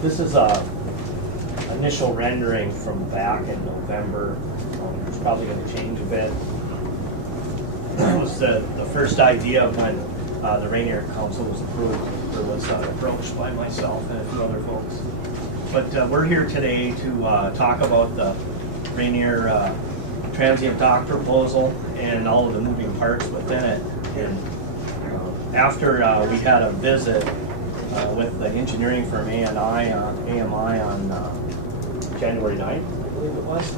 This is a initial rendering from back in November. It's probably going to change a bit. It was the first idea when the Rainier Council was approved. It was approached by myself and a few other folks. But we're here today to talk about the Rainier transient dock proposal and all of the moving parts within it. And after we had a visit with the engineering firm AMI on January 9th, I believe it was.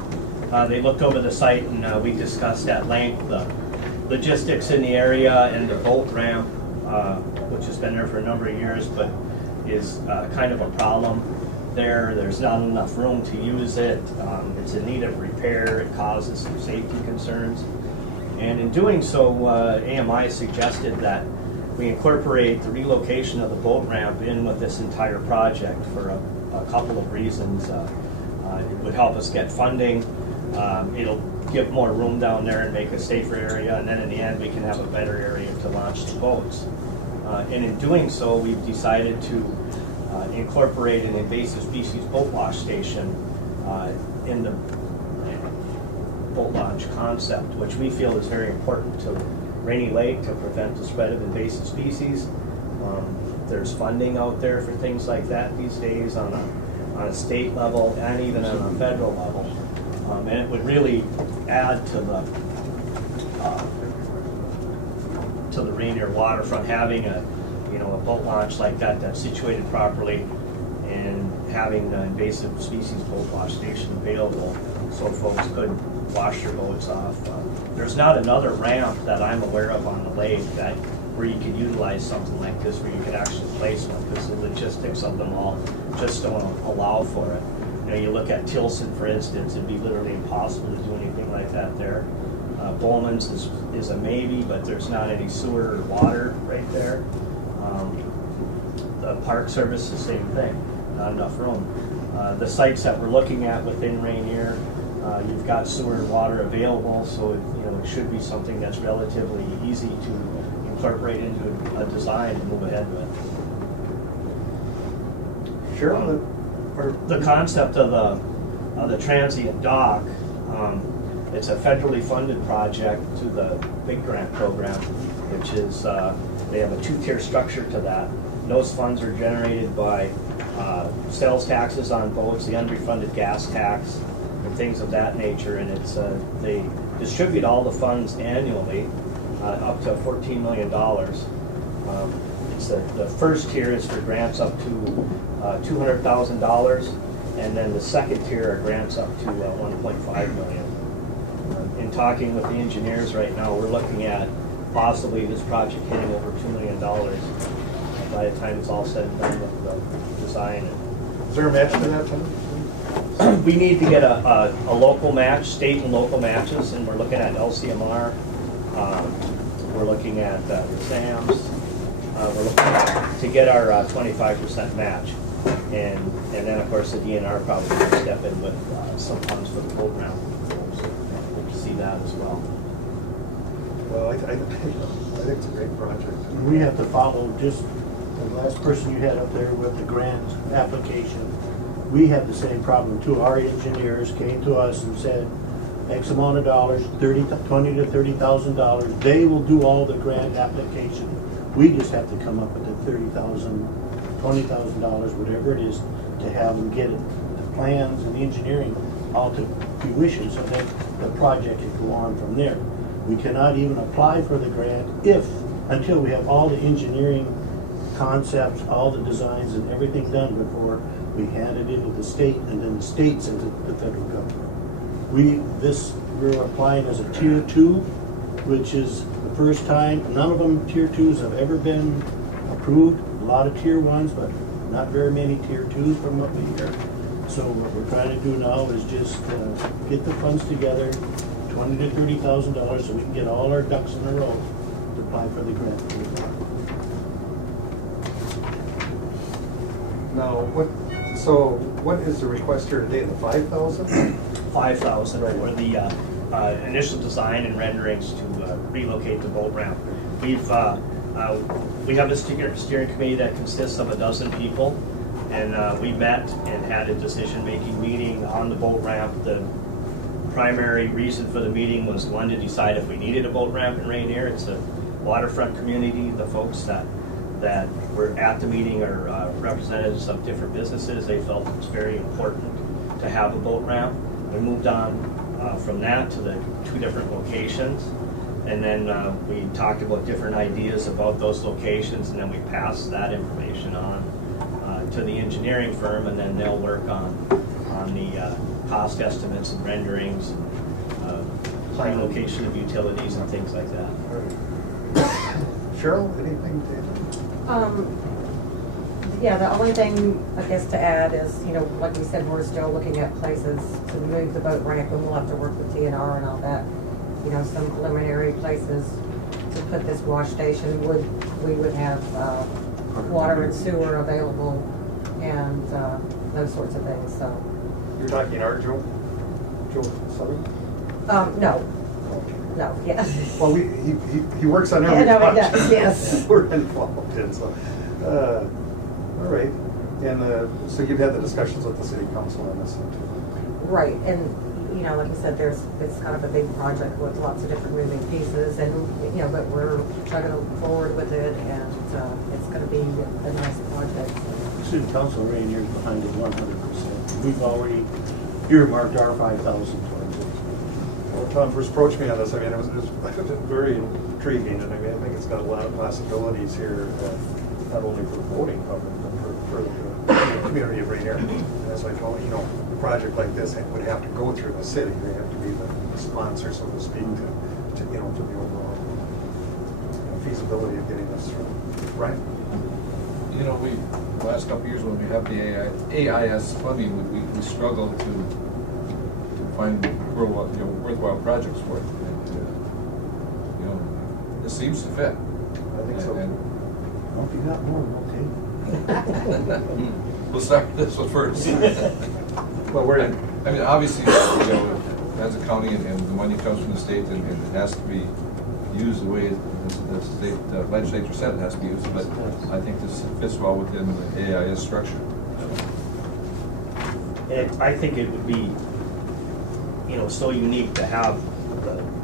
They looked over the site and we discussed at length the logistics in the area and the boat ramp, which has been there for a number of years, but is kind of a problem there. There's not enough room to use it. It's in need of repair. It causes some safety concerns. And in doing so, AMI suggested that we incorporate the relocation of the boat ramp in with this entire project for a couple of reasons. It would help us get funding. It'll give more room down there and make a safer area, and then in the end we can have a better area to launch the boats. And in doing so, we've decided to incorporate an invasive species boat wash station in the boat launch concept, which we feel is very important to Rainy Lake to prevent the spread of invasive species. There's funding out there for things like that these days on a state level and even on a federal level. And it would really add to the Rainier waterfront, having a boat launch like that that's situated properly and having the invasive species boat wash station available so folks could wash their boats off. There's not another ramp that I'm aware of on the lake where you could utilize something like this, where you could actually place one, because the logistics of them all just don't allow for it. You look at Tilson, for instance, it'd be literally impossible to do anything like that there. Bowman's is a maybe, but there's not any sewer or water right there. The Park Service, the same thing, not enough room. The sites that we're looking at within Rainier, you've got sewer and water available, so it should be something that's relatively easy to incorporate into a design and move ahead with. Sure. The concept of the transient dock, it's a federally funded project through the Big Grant program, which is, they have a two-tier structure to that. Those funds are generated by sales taxes on boats, the unrefunded gas tax, and things of that nature, and it's they distribute all the funds annually, up to $14 million. It's the first tier is for grants up to $200,000, and then the second tier are grants up to $1.5 million. In talking with the engineers right now, we're looking at possibly this project hitting over $2 million by the time it's all said and done with the design. Is there a match for that, Tim? We need to get a local match, state and local matches, and we're looking at LCMR. We're looking at the SAMs. We're looking to get our 25% match. And then, of course, the DNR probably will step in with some funds for the boat ramp. We'll see that as well. Well, I think it's a great project. We have to follow just the last person you had up there with the grant application. We have the same problem too. Our engineers came to us and said, X amount of dollars, $20,000 to $30,000. They will do all the grant application. We just have to come up with the $30,000, $20,000, whatever it is, to have them get it, the plans and the engineering all to fruition so that the project can go on from there. We cannot even apply for the grant until we have all the engineering concepts, all the designs and everything done before we hand it into the state, and then the state sends it to the federal government. We're applying as a tier 2, which is the first time. None of them tier 2s have ever been approved. A lot of tier 1s, but not very many tier 2s from what we hear. So what we're trying to do now is just get the funds together, $20,000 to $30,000, so we can get all our ducks in a row to apply for the grant. Now, what is the request here today, the 5,000? 5,000 for the initial design and renderings to relocate the boat ramp. We have a steering committee that consists of 12 people, and we met and had a decision-making meeting on the boat ramp. The primary reason for the meeting was, one, to decide if we needed a boat ramp in Rainier. It's a waterfront community. The folks that were at the meeting are representatives of different businesses. They felt it's very important to have a boat ramp. We moved on from that to the 2 different locations, and then we talked about different ideas about those locations, and then we passed that information on to the engineering firm, and then they'll work on the cost estimates and renderings, and prime location of utilities and things like that. Cheryl, anything to add? Yeah, the only thing, I guess, to add is, like we said, we're still looking at places to move the boat ramp, and we'll have to work with TNR and all that. Some preliminary places to put this wash station. We would have water and sewer available, and those sorts of things, so. You're talking our Joe Southern? No, yes. Well, he works on every project. Yes. We're involved in, so. All right. And so you've had the discussions with the city council on this? Right, and like I said, it's kind of a big project with lots of different moving pieces, and but we're chugging forward with it, and it's going to be a nice project. City council Rainier is behind it 100%. We've already earmarked our 5,000 towards it. Well, Tom first approached me on this. I mean, it was very intriguing, and I think it's got a lot of possibilities here, not only for voting public, but for the community of Rainier. And as I told you, a project like this would have to go through the city. They have to be the sponsor, so to speak, to the overall feasibility of getting this through. Right? The last couple of years when we have the AIS funding, we struggle to find worthwhile projects for it. And, this seems to fit. I think so. Well, if you got more, okay. We'll start with this one first. Well, I mean, obviously, as a county, and the money comes from the state, and it has to be used the way the state legislature said it has to be used. But I think this fits well within the AIS structure. I think it would be, so unique to have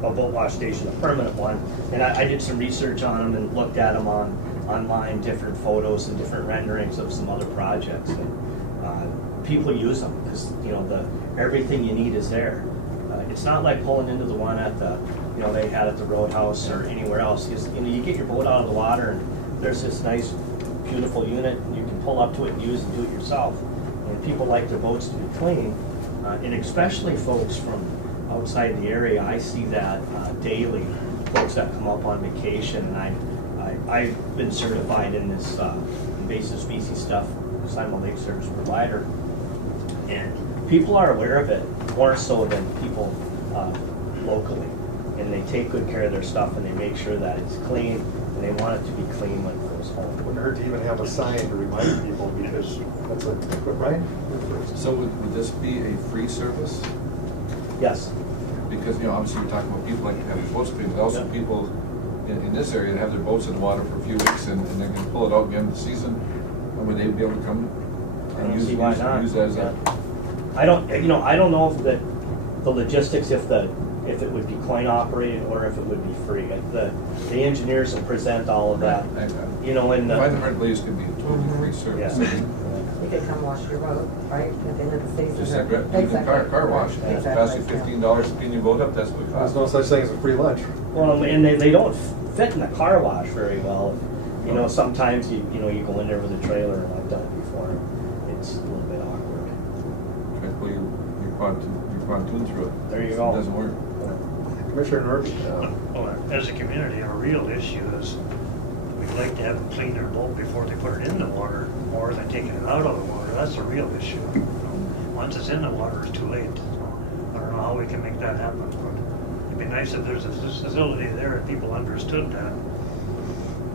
a boat wash station, a permanent one. And I did some research on them and looked at them online, different photos and different renderings of some other projects. And people use them because everything you need is there. It's not like pulling into the one at the they had at the Roadhouse or anywhere else. Because you get your boat out of the water and there's this nice, beautiful unit, and you can pull up to it and use and do it yourself. And people like their boats to be clean, and especially folks from outside the area. I see that daily. Folks that come up on vacation, and I've been certified in this invasive species stuff, because I'm a lake service provider, and people are aware of it more so than people locally, and they take good care of their stuff, and they make sure that it's clean, and they want it to be clean when it goes home. Wouldn't hurt to even have a sign to remind people, because that's right? So would this be a free service? Yes. Because, obviously you're talking about people like to have their boats cleaned, but also people in this area that have their boats in the water for a few weeks, and they're going to pull it out at the end of the season, and would they be able to come and use it as a... I don't know if that the logistics, if it would be coin operated or if it would be free. The engineers will present all of that. You know, in the Find the hard blaze could be a totally free service. Yeah. You could come wash your boat, right, at the end of the season. Just like car wash. If it costs you $15 to clean your boat up, that's what it costs. There's no such thing as a free lunch. Well, and they don't fit in the car wash very well. You know, sometimes you go in there with a trailer, and I've done it before. It's a little bit awkward. Try to pull your pontoon through it. There you go. It doesn't work. Commissioner Norton? Well, as a community, our real issue is we'd like to have them clean their boat before they put it in the water, more than taking it out of the water. That's the real issue. Once it's in the water, it's too late. I don't know how we can make that happen, but it'd be nice if there's a facility there and people understood that.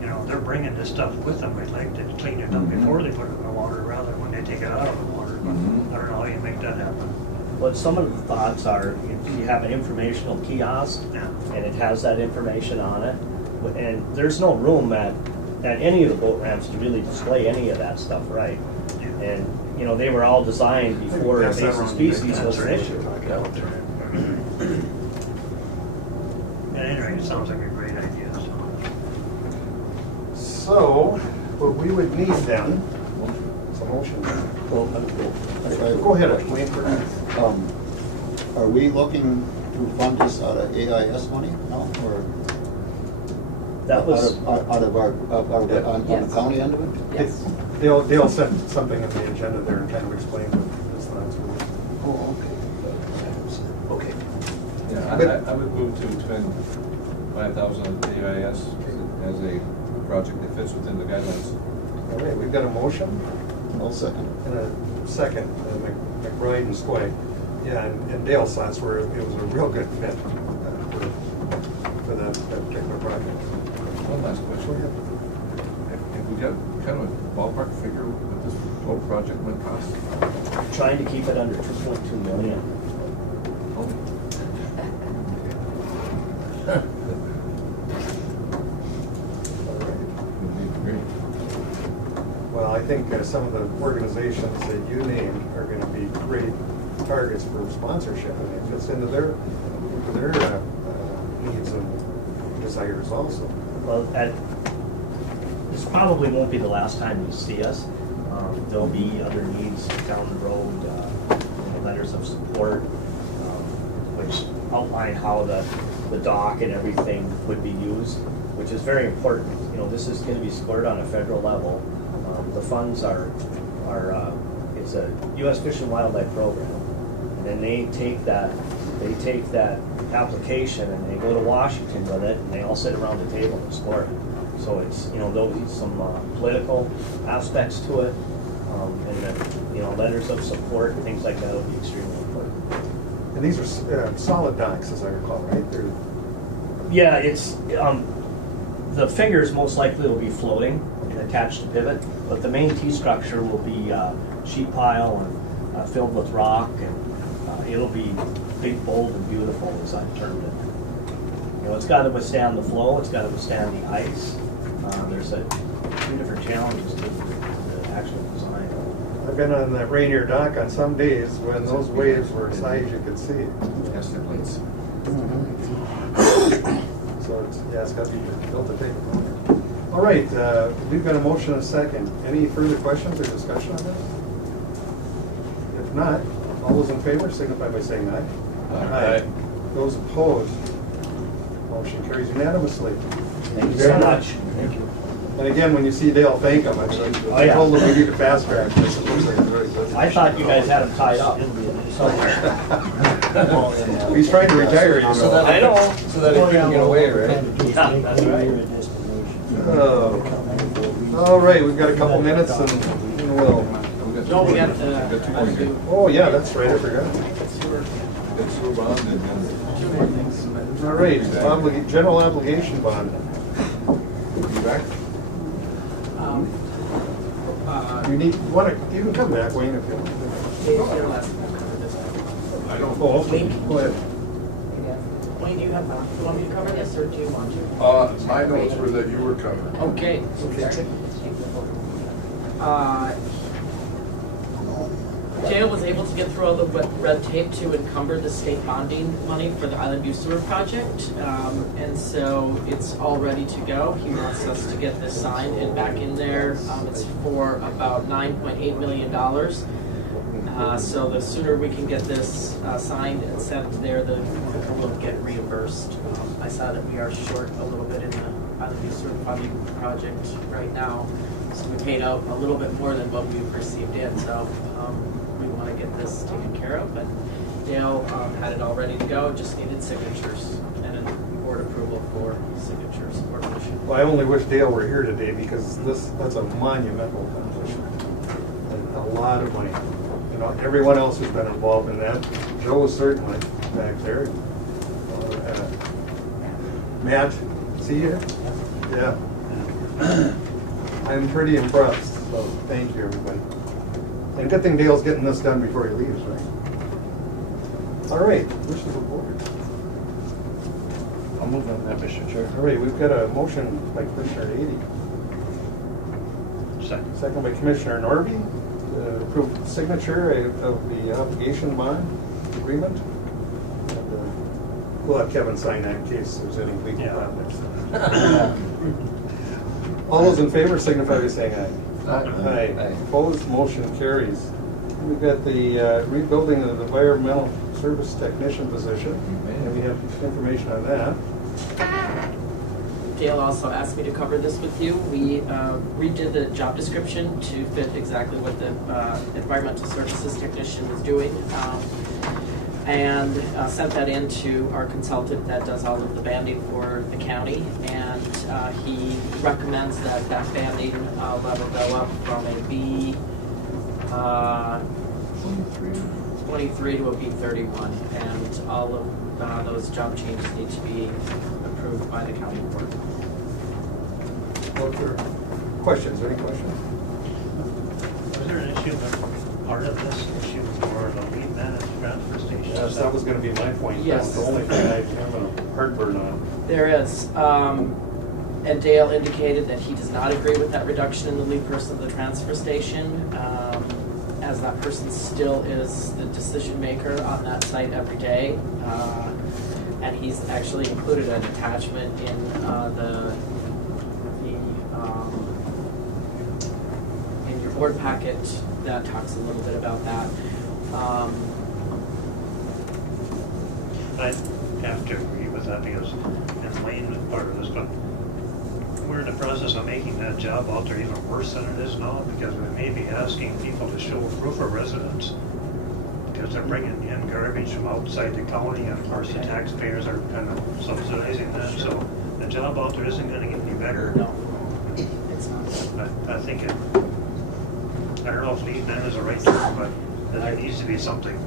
You know, they're bringing this stuff with them. We'd like to clean it up before they put it in the water, rather than when they take it out of the water. But I don't know how you make that happen. But some of the thoughts are, if you have an informational kiosk, and it has that information on it, and there's no room at any of the boat ramps to really display any of that stuff, right? And, you know, they were all designed before invasive species was an issue. At any rate, it sounds like a great idea. So, what we would need then, is a motion. Go ahead, Wayne. Are we looking to fund this out of AIS money? No, or? That was Out of our, on the county end of it? Yes. They'll set something in the agenda there and kind of explain what this is. Oh, okay. Yeah, I would move to spend $5,000 on the AIS as a project that fits within the guidelines. All right, we've got a motion. I'll second. And a second, McBride and Skoye. Yeah, and Dale's thoughts were it was a real good fit for that particular project. One last question. Have we got kind of a ballpark figure what this whole project might cost? trying to keep it under 2.2 million. Well, I think some of the organizations that you named are going to be great targets for sponsorship, and it fits into their needs and desires also. Well, this probably won't be the last time you see us. There'll be other needs down the road, letters of support, which outline how the dock and everything would be used, which is very important. You know, this is going to be scored on a federal level. The funds are it's a U.S. Fish and Wildlife program, and then they take that application and they go to Washington with it, and they all sit around the table and score it. So it's, you know, there'll be some political aspects to it, and then, you know, letters of support and things like that will be extremely important. And these are solid docks, as I recall, right? Yeah, it's the fingers most likely will be floating and attached to pivot, but the main T structure will be sheet pile and filled with rock, and it'll be big, bold, and beautiful, as I've termed it. You know, it's got to withstand the flow, it's got to withstand the ice. There's two different challenges to the actual design. I've been on that Rainier dock on some days when those waves were as high as you could see. Yes, the plates. So it's got to be built to take it. All right, we've got a motion and a second. Any further questions or discussion on this? If not, all those in favor signify by saying aye. Aye. Those opposed, motion carries unanimously. Thank you so much. Thank you. And again, when you see Dale, thank him. I mean, I told him we need to fast track this. It looks like it's very good. I thought you guys had them tied up. He's trying to retire, you know. So that I know. So that he couldn't get away, right? Yeah, that's right. All right, we've got a couple minutes and we'll. No, we got, Oh, yeah, that's right, I forgot. All right, general obligation bond. You back? You can come back, Wayne, if you want. I don't. Oh, okay, go ahead. Wayne, do you want me to cover this, or do you want to? My notes were that you were covered. Okay. Jail was able able to get through all the red tape to encumber the state bonding money for the Island View Sewer project. And so it's all ready to go. He wants us to get this signed and back in there. It's for about $9.8 million. So the sooner we can get this signed and sent there, the quicker we'll get reimbursed. I saw that we are short a little bit in the Island View Sewer funding project right now. So we paid out a little bit more than what we've received in, so we want to get this taken care of. And Dale had it all ready to go, just needed signatures and a board approval for signatures or motion. Well, I only wish Dale were here today because that's a monumental accomplishment. And a lot of money. You know, everyone else who's been involved in that. Joe is certainly back there. Matt, see you? Yeah. I'm pretty impressed, so thank you, everybody. And good thing Dale's getting this done before he leaves, right? All right, wishes of the board. I'll move on that, Mr. Chair. All right, we've got a motion by Commissioner Ady. Second by Commissioner Norby to approve signature of the obligation bond agreement. And, we'll have Kevin sign that in case there's any legal problems. All those in favor signify by saying aye. Aye. Opposed, motion carries. We've got the rebuilding of the environmental service technician position, and we have information on that. Dale also asked me to cover this with you. We redid the job description to fit exactly what the environmental services technician was doing. And sent that in to our consultant that does all of the banding for the county, and he recommends that banding level go up from a B 23 to a B 31, and all of those job changes need to be approved by the county board. Questions? Any questions? Was there an issue with part of this issue for the lead man at the transfer station? Yes, that was going to be my point. Yes. That's the only thing I have a heartburn on. There is. And Dale indicated that he does not agree with that reduction in the lead person of the transfer station, as that person still is the decision maker on that site every day. And he's actually included an attachment in in your board packet that talks a little bit about that. I have to agree with that because, and Wayne was part of this, but we're in the process of making that job out there even worse than it is now because we may be asking people to show proof of residence because they're bringing in garbage from outside the county, and of course the taxpayers are kind of subsidizing that. So the job out there isn't going to get any better. No, it's not. I think it. I don't know if lead man is the right term, but there needs to be something.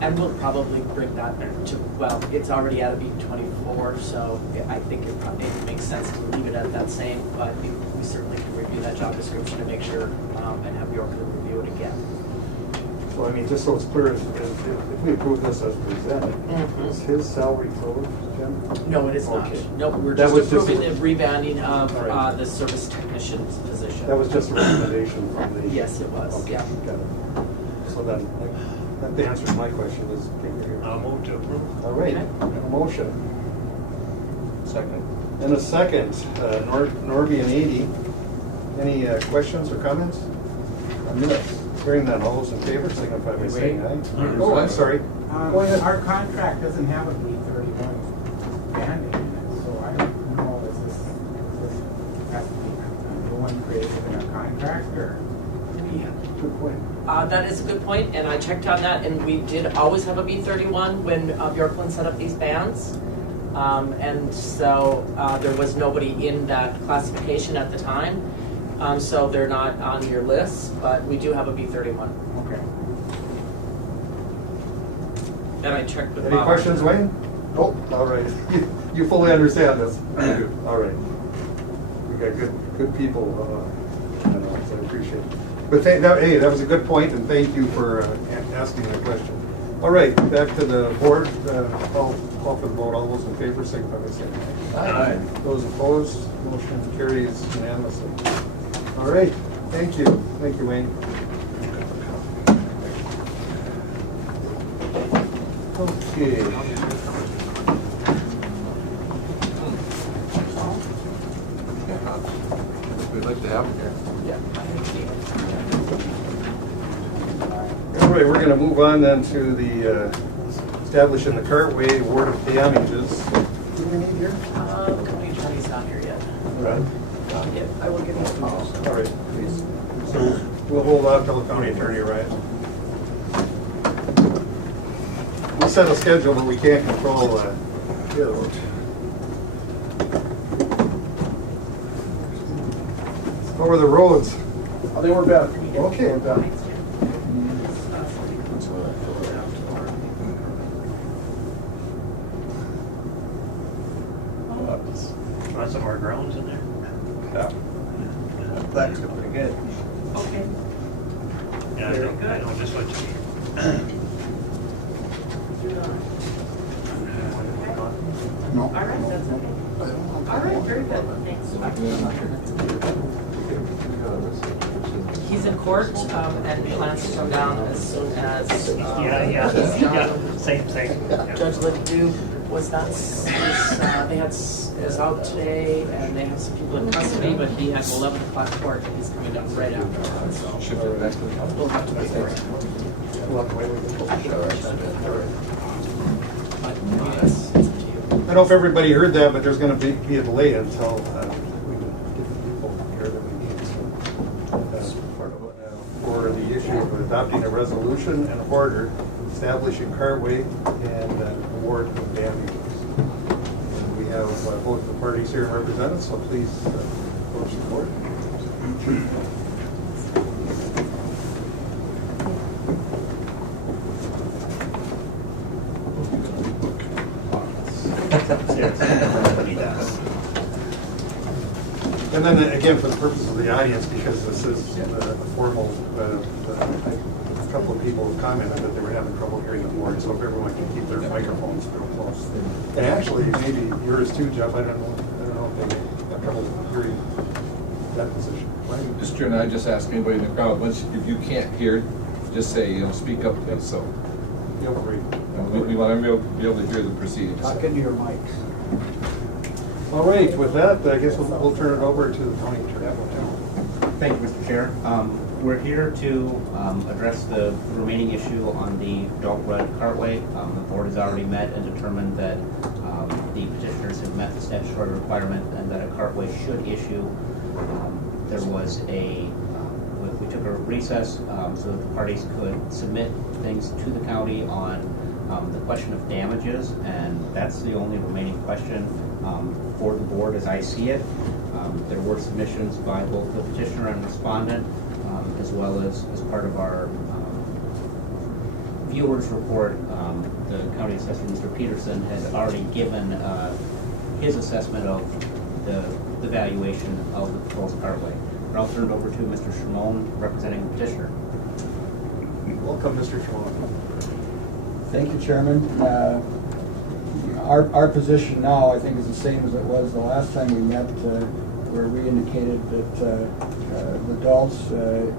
And we'll probably bring that to, well, it's already at a B24, so I think it probably makes sense to leave it at that same, but we certainly can review that job description to make sure, and have York review it again. So, I mean, just so it's clear, if we approve this as presented, is his salary frozen, Jim? No, it is not. Okay. No, we're That just was approving the rebanding of Right. the service technician's position. That was just a recommendation from the... Yes, it was, Okay, yeah. got it. So then, that answers my question, is I'll move to approve. all right, Okay. a motion. Second. And a second, Norby and Ady. Any questions or comments on minutes? Hearing none, all those in favor signify by saying aye. Oh, I'm sorry. Go ahead. Our contract doesn't have a B31 banding in it, so I don't know, is this has to be the one created in our contract, or? Good point. That is a good point, and I checked on that, and we did always have a B31 when Bjorklund set up these bands. And so there was nobody in that classification at the time. So they're not on your list, but we do have a B31. Okay. And I checked with Any Bob. questions, Wayne? Oh, all right. You fully understand this. Good. All right. We got good people, so I appreciate it. But hey, that was a good point, and thank you for asking the question. All right, back to the board. Call for the vote. All those in favor, signify by saying aye. Aye. Those opposed, motion carries unanimously. All right, thank you. Thank you, Wayne. Okay. We'd like to have him here. All right, we're going to move on then to the establishing the cartway award of damages. Who do we need here? The county attorney's not here yet. Right. Yeah, I will give you a call. All right, please. So we'll hold off till the county attorney arrives. We set a schedule, but we can't control the other one. How were the roads? Oh, they were better. Okay. They were better. Want some more grounds in there? Yeah. That's pretty good. Okay. Yeah, I know just what you mean. No. All right, that's okay. All right, very good, thanks. He's in court and plans to come down as soon as. He's done. Same. Yeah. Judge Ledoux was not, is out today, and they have some people in custody, but he has 11 o'clock court, and he's coming down right after that, so. We'll have to wait for it. But, yes, it's up to you. I don't know if everybody heard that, but there's going to be a delay until we can get the people here that we need. So that's part of it now. For the issue of adopting a resolution and order establishing cartway and award of damages. And we have both the parties here represented, so please approach the board. And then again, for the purpose of the audience, because this is a formal, a couple of people have commented that they were having trouble hearing the board, so if everyone can keep their microphones real close. And actually, maybe yours too, Jeff, I don't know if they have trouble hearing that position. Mr. Chairman, I just ask anybody in the crowd, once, if you can't hear, just say, speak up, please, so. Feel free. We want to be able to hear the proceedings. Talk into your mic. All right, with that, I guess we'll turn it over to the county attorney. Thank you, Mr. Chair. We're here to address the remaining issue on the dog run cartway. The board has already met and determined that the petitioners have met the statutory requirement and that a cartway should issue. There was we took a recess so that the parties could submit things to the county on the question of damages, and that's the only remaining question for the board as I see it. There were submissions by both the petitioner and respondent, as well as part of our viewers report. The county assessor, Mr. Peterson, has already given his assessment of the valuation of the proposed cartway. But I'll turn it over to Mr. Shimon, representing the petitioner. Welcome, Mr. Shimon. Thank you, Chairman. Our position now, I think, is the same as it was the last time we met, where we indicated that the adults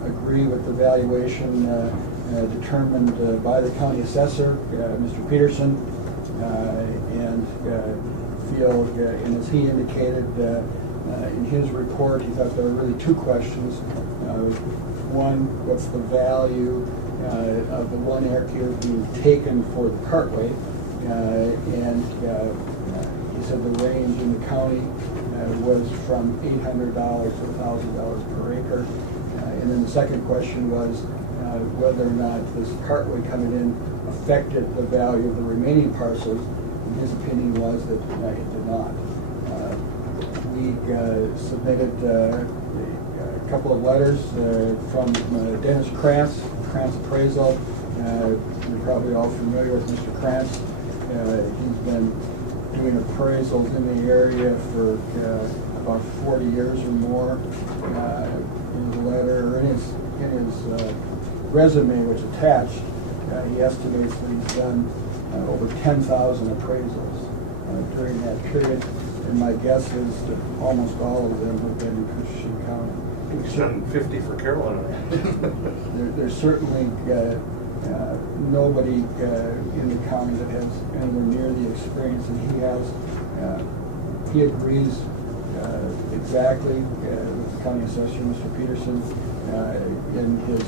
agree with the valuation determined by the county assessor, Mr. Peterson, and feel, and as he indicated in his report, he thought there were really two questions. One, what's the value of the 1 acre being taken for the cartway? And he said the range in the county was from $800 to $1,000 per acre. And then the second question was whether or not this cartway coming in affected the value of the remaining parcels. And his opinion was that it did not. We submitted a couple of letters from Dennis Krantz Appraisal. You're probably all familiar with Mr. Krantz. He's been doing appraisals in the area for about 40 years or more. In his letter, or in his resume, which is attached, he estimates that he's done over 10,000 appraisals during that period. And my guess is that almost all of them have been in Cushing County. He's done 50 for Carolina. There's certainly nobody in the county that has anywhere near the experience that he has. He agrees exactly with the county assessor, Mr. Peterson. In his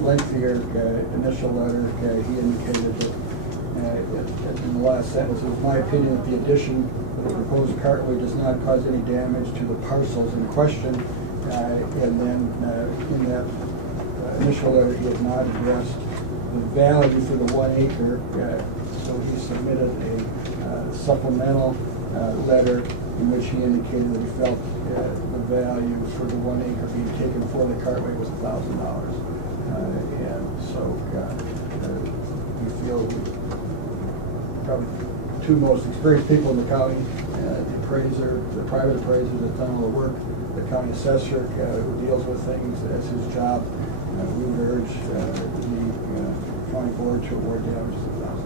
lengthier initial letter, he indicated that in the last sentence, it was my opinion that the addition of the proposed cartway does not cause any damage to the parcels in question. And then in that initial letter, he had not addressed the value for the 1 acre, so he submitted a supplemental letter in which he indicated that he felt the value for the 1 acre being taken for the cartway was $1,000. And so we feel probably two most experienced people in the county, the appraiser, the private appraiser that's done all the work, the county assessor who deals with things as his job. We would urge the county board to award damages of $1,000.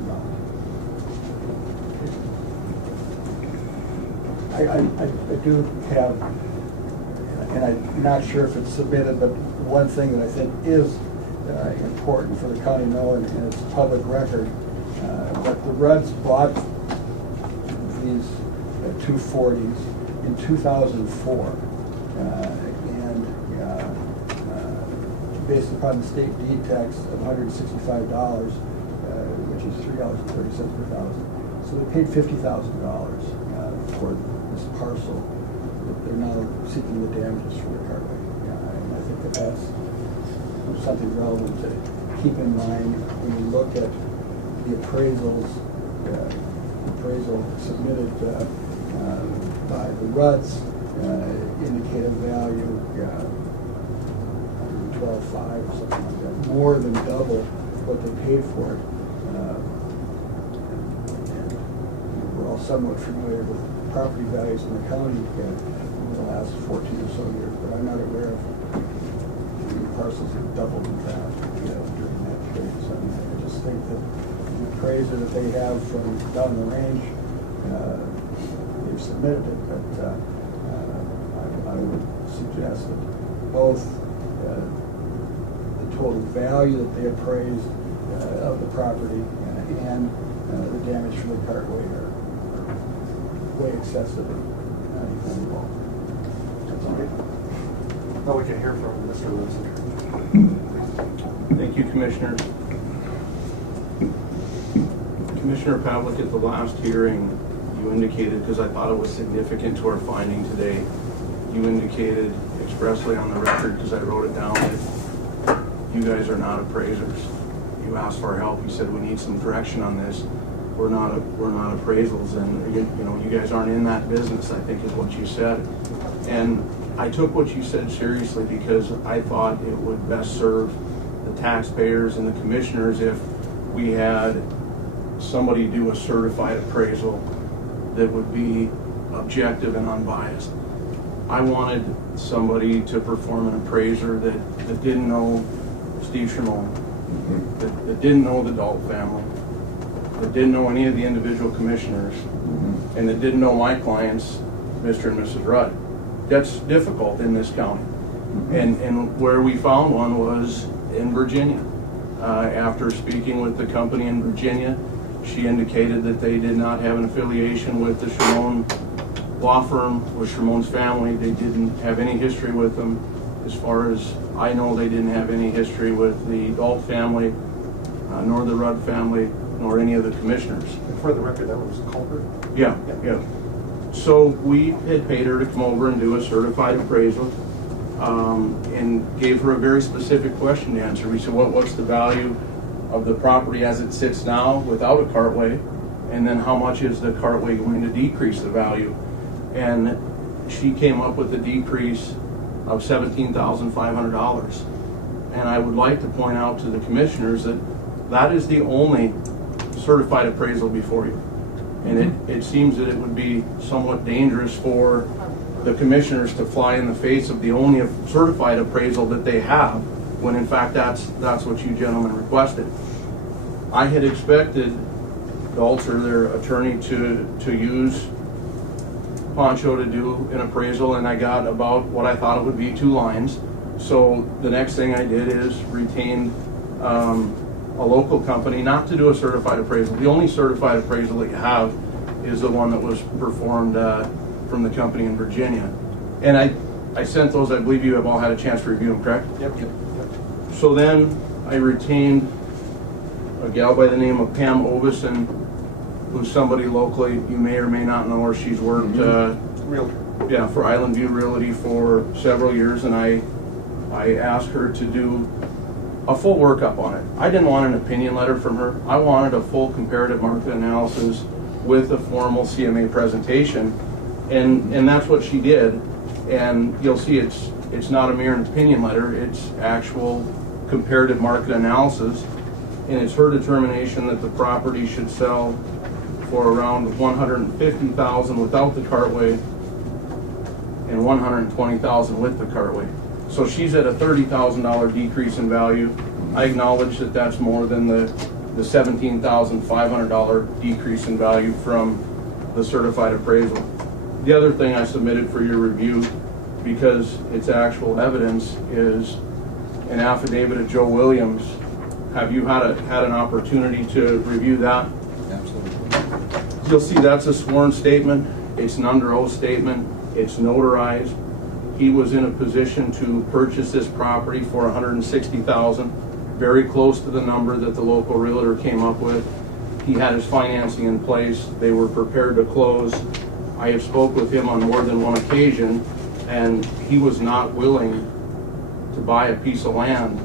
I do have, and I'm not sure if it's submitted, but one thing that I think is important for the county to know, and it's public record, but the Rudds bought these 240s in 2004, and based upon the state deed tax of $165, which is $3.30 per thousand. So they paid $50,000 for this parcel that they're now seeking the damages for the cartway. And I think that that's something relevant to keep in mind when you look at the appraisals, appraisal submitted by the Rudds indicated value $112,500 or something like that, more than double what they paid for it. And we're all somewhat familiar with property values in the county over the last 14 or so years, but I'm not aware of any parcels that doubled in value during that period. So I just think that the appraiser that they have from down the range, they've submitted it, but I would suggest that both the total value that they appraised of the property and the damage from the cartway are way excessive and involved. That's all right. Now we can hear from Mr. Lindsay. Thank you, Commissioners. Commissioner Pavlik, at the last hearing, you indicated, because I thought it was significant to our finding today, you indicated expressly on the record, because I wrote it down, that you guys are not appraisers. You asked for our help. You said we need some direction on this. We're not appraisals, and you guys aren't in that business, I think is what you said. And I took what you said seriously because I thought it would best serve the taxpayers and the commissioners if we had somebody do a certified appraisal that would be objective and unbiased. I wanted somebody to perform an appraiser that didn't know Steve Sherman, that didn't know the Dault family, that didn't know any of the individual commissioners, and that didn't know my clients, Mr. and Mrs. Rudd. That's difficult in this county. And where we found one was in Virginia. After speaking with the company in Virginia, she indicated that they did not have an affiliation with the Sherman law firm, with Sherman's family. They didn't have any history with them. As far as I know, they didn't have any history with the Dault family, nor the Rudd family, nor any of the commissioners. And for the record, that was Culver? Yeah. So we had paid her to come over and do a certified appraisal, and gave her a very specific question to answer. We said, what's the value of the property as it sits now without a cartway? And then how much is the cartway going to decrease the value? And she came up with a decrease of $17,500. And I would like to point out to the commissioners that that is the only certified appraisal before you. And it seems that it would be somewhat dangerous for the commissioners to fly in the face of the only certified appraisal that they have, when in fact that's what you gentlemen requested. I had expected Dault or their attorney to use Poncho to do an appraisal, and I got about what I thought it would be 2 lines. So the next thing I did is retained a local company not to do a certified appraisal. The only certified appraisal that you have is the one that was performed from the company in Virginia. And I sent those, I believe you have all had a chance to review them, correct? Yep. So then I retained a gal by the name of Pam Ovison, who's somebody locally, you may or may not know her. She's worked for Island View Realty for several years, and I asked her to do a full workup on it. I didn't want an opinion letter from her. I wanted a full comparative market analysis with a formal CMA presentation, and that's what she did. And you'll see it's not a mere opinion letter, it's actual comparative market analysis, and it's her determination that the property should sell for around $150,000 without the cartway and $120,000 with the cartway. So she's at a $30,000 decrease in value. I acknowledge that that's more than the $17,500 decrease in value from the certified appraisal. The other thing I submitted for your review, because it's actual evidence, is an affidavit of Joe Williams. Have you had an opportunity to review that? Absolutely. You'll see that's a sworn statement. It's an under oath statement. It's notarized. He was in a position to purchase this property for $160,000, very close to the number that the local realtor came up with. He had his financing in place. They were prepared to close. I have spoke with him on more than one occasion, and he was not willing to buy a piece of land,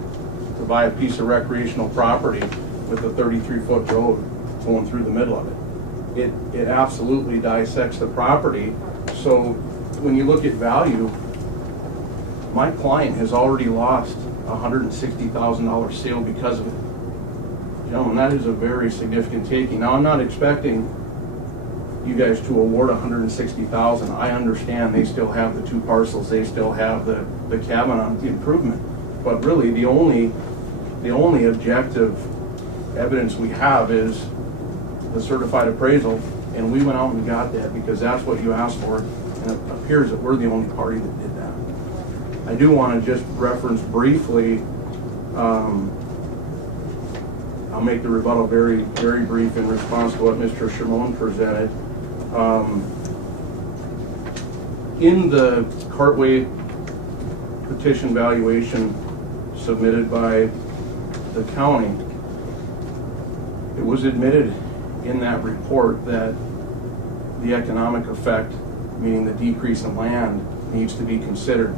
to buy a piece of recreational property with a 33-foot road going through the middle of it. It absolutely dissects the property. So when you look at value, my client has already lost a $160,000 sale because of it. Gentlemen, that is a very significant taking. Now, I'm not expecting you guys to award $160,000. I understand they still have the two parcels, they still have the cabin on the improvement. But really, the only objective evidence we have is the certified appraisal, and we went out and got that because that's what you asked for, and it appears that we're the only party that did that. I do want to just reference briefly, I'll make the rebuttal very, very brief in response to what Mr. Shimon presented. In the cartway petition valuation submitted by the county, it was admitted in that report that the economic effect, meaning the decrease in land, needs to be considered.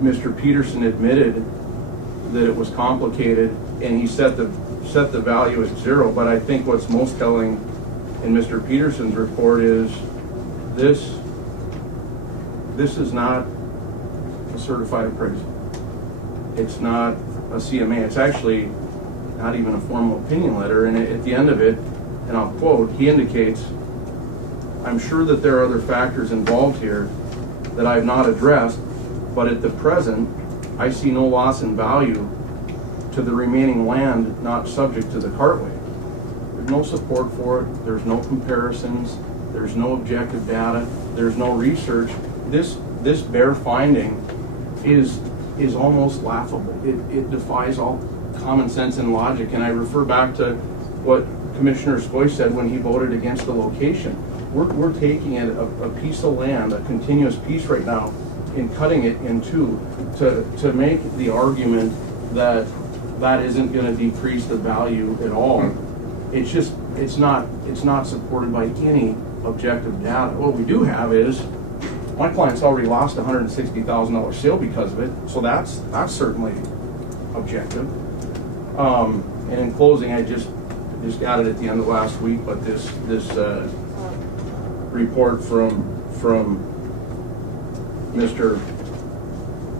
Mr. Peterson admitted that it was complicated, and he set the value at zero. But I think what's most telling in Mr. Peterson's report is this is not a certified appraisal. It's not a CMA. It's actually not even a formal opinion letter. And at the end of it, and I'll quote, he indicates, "I'm sure that there are other factors involved here that I've not addressed, but at the present, I see no loss in value to the remaining land not subject to the cartway." There's no support for it. There's no comparisons. There's no objective data. There's no research. This bare finding is almost laughable. It defies all common sense and logic. And I refer back to what Commissioner Skoy said when he voted against the location. We're taking a piece of land, a continuous piece right now, and cutting it in two to make the argument that that isn't going to decrease the value at all. It's not supported by any objective data. What we do have is my client's already lost a $160,000 sale because of it, so that's certainly objective. And in closing, I just got it at the end of last week, but this report from Mr.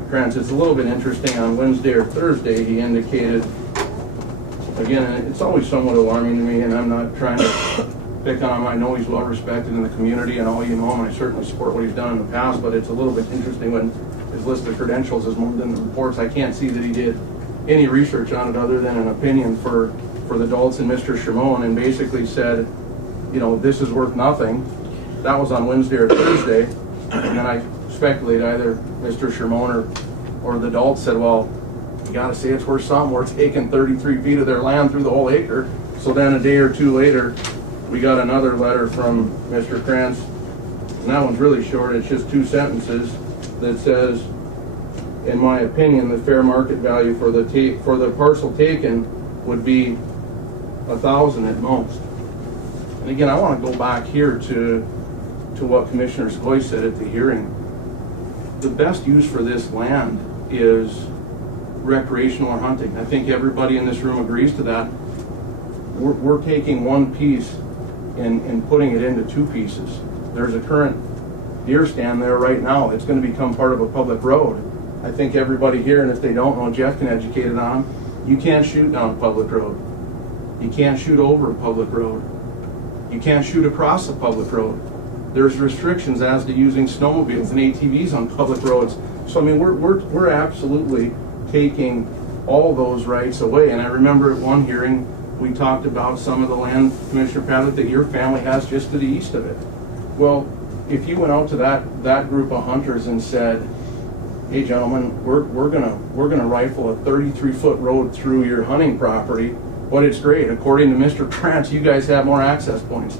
Krantz, it's a little bit interesting. On Wednesday or Thursday, he indicated, again, it's always somewhat alarming to me, and I'm not trying to pick on him. I know he's well respected in the community, and all you know him, I certainly support what he's done in the past, but it's a little bit interesting when his list of credentials is more than the reports. I can't see that he did any research on it other than an opinion for the adults and Mr. Shimon, and basically said, you know, this is worth nothing. That was on Wednesday or Thursday, and then I speculate either Mr. Shimon or the adults said, well, you gotta say it's worth something. We're taking 33 feet of their land through the whole acre. So then a day or two later, we got another letter from Mr. Krantz. And that one's really short. It's just 2 sentences that says, in my opinion, the fair market value for the parcel taken would be $1,000 at most. And again, I want to go back here to what Commissioner Skoye said at the hearing. The best use for this land is recreational or hunting. I think everybody in this room agrees to that. We're taking one piece and putting it into 2 pieces. There's a current deer stand there right now. It's going to become part of a public road. I think everybody here, and if they don't know, Jeff can educate it on, you can't shoot down a public road. You can't shoot over a public road. You can't shoot across a public road. There's restrictions as to using snowmobiles and ATVs on public roads. So I mean, we're absolutely taking all those rights away. And I remember at one hearing, we talked about some of the land, Commissioner Paddock, that your family has just to the east of it. Well, if you went out to that group of hunters and said, hey gentlemen, we're gonna rifle a 33-foot road through your hunting property, but it's great. According to Mr. Krantz, you guys have more access points.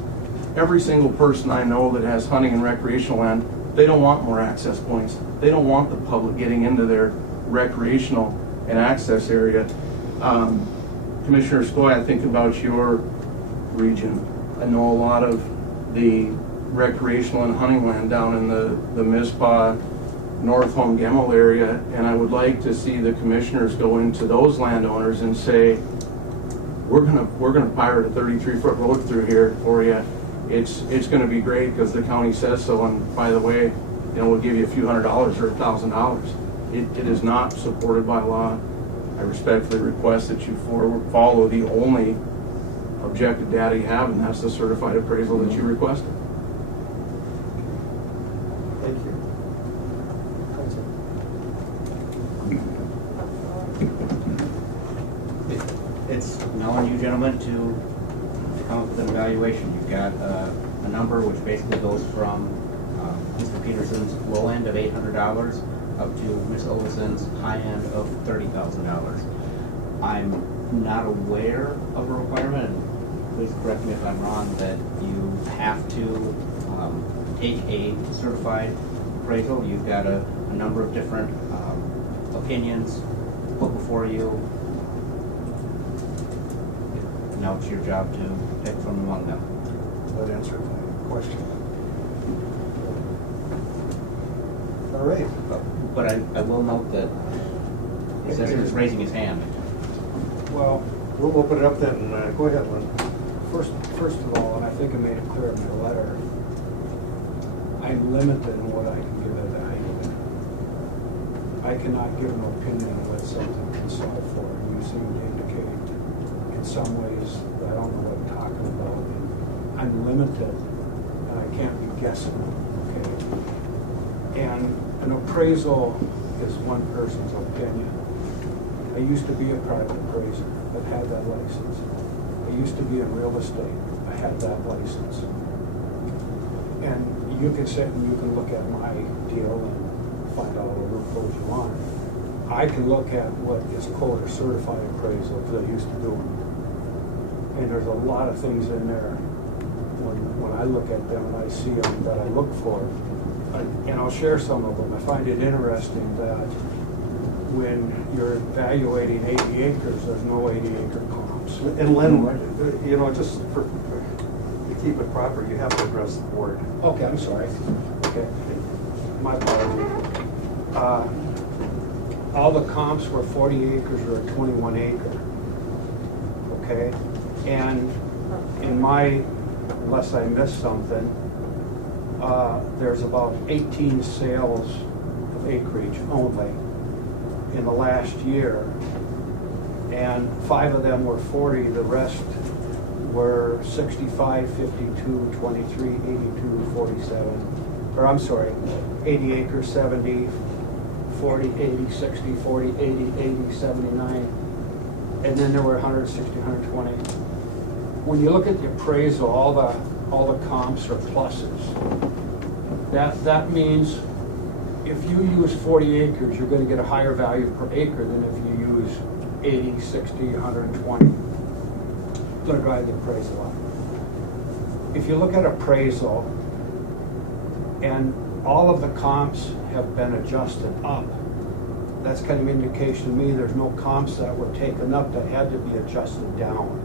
Every single person I know that has hunting and recreational land, they don't want more access points. They don't want the public getting into their recreational and access area. Commissioner Skoye, I think about your region. I know a lot of the recreational and hunting land down in the Mizpah, North Home Gemmel area, and I would like to see the commissioners go into those landowners and say, we're gonna pirate a 33-foot road through here for you. It's gonna be great because the county says so, and by the way, we'll give you a few $100 or $1,000. It is not supported by law. I respectfully request that you follow the only objective data you have, and that's the certified appraisal that you requested. Thank you. It's now on you gentlemen to come up with an evaluation. You've got a number which basically goes from Mr. Peterson's low end of $800 up to Ms. Oveson's high end of $30,000. I'm not aware of a requirement, and please correct me if I'm wrong, that you have to take a certified appraisal. You've got a number of different opinions put before you. Now it's your job to pick from among them. That answered my question. All right. But I will note that the assessor is raising his hand. Well, we'll open it up then. Go ahead, Lynn. First of all, and I think I made it clear in my letter, I'm limited in what I can give a value. I cannot give an opinion on what something can sell for. You seem to indicate in some ways that I don't know what I'm talking about. I'm limited, and I can't be guessing, okay? And an appraisal is one person's opinion. I used to be a private appraiser that had that license. I used to be in real estate. I had that license. And you can sit and you can look at my deal and find out all the loopholes you want. I can look at what is called a certified appraisal, because I used to do them. And there's a lot of things in there when I look at them and I see them that I look for. And I'll share some of them. I find it interesting that when you're evaluating 80 acres, there's no 80-acre comps. And Lynn, just to keep it proper, you have to address the board. Okay, I'm sorry. Okay, my apologies. All the comps were 40 acres or a 21 acre. Okay, and in my, unless I missed something, there's about 18 sales of acreage only in the last year, and 5 of them were 40, the rest were 65, 52, 23, 82, 47, or I'm sorry, 80 acres, 70, 40, 80, 60, 40, 80, 80, 79, and then there were 160, 120. When you look at the appraisal, all the comps are pluses. That means if you use 40 acres, you're gonna get a higher value per acre than if you use 80, 60, 120. It's gonna drive the appraisal up. If you look at appraisal, and all of the comps have been adjusted up, that's kind of indication to me there's no comps that were taken up that had to be adjusted down.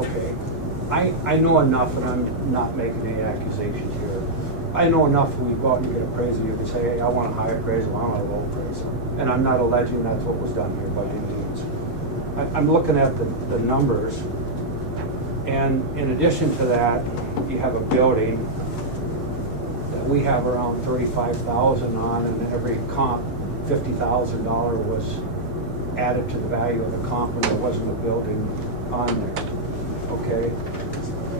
Okay, I know enough, and I'm not making any accusations here. I know enough when you go out and you get appraisal, you can say, hey, I want a high appraisal, I want a low appraisal. And I'm not alleging that's what was done here by any means. I'm looking at the numbers, and in addition to that, you have a building that we have around 35,000 on, and every comp, $50,000 was added to the value of the comp when there wasn't a building on there, okay?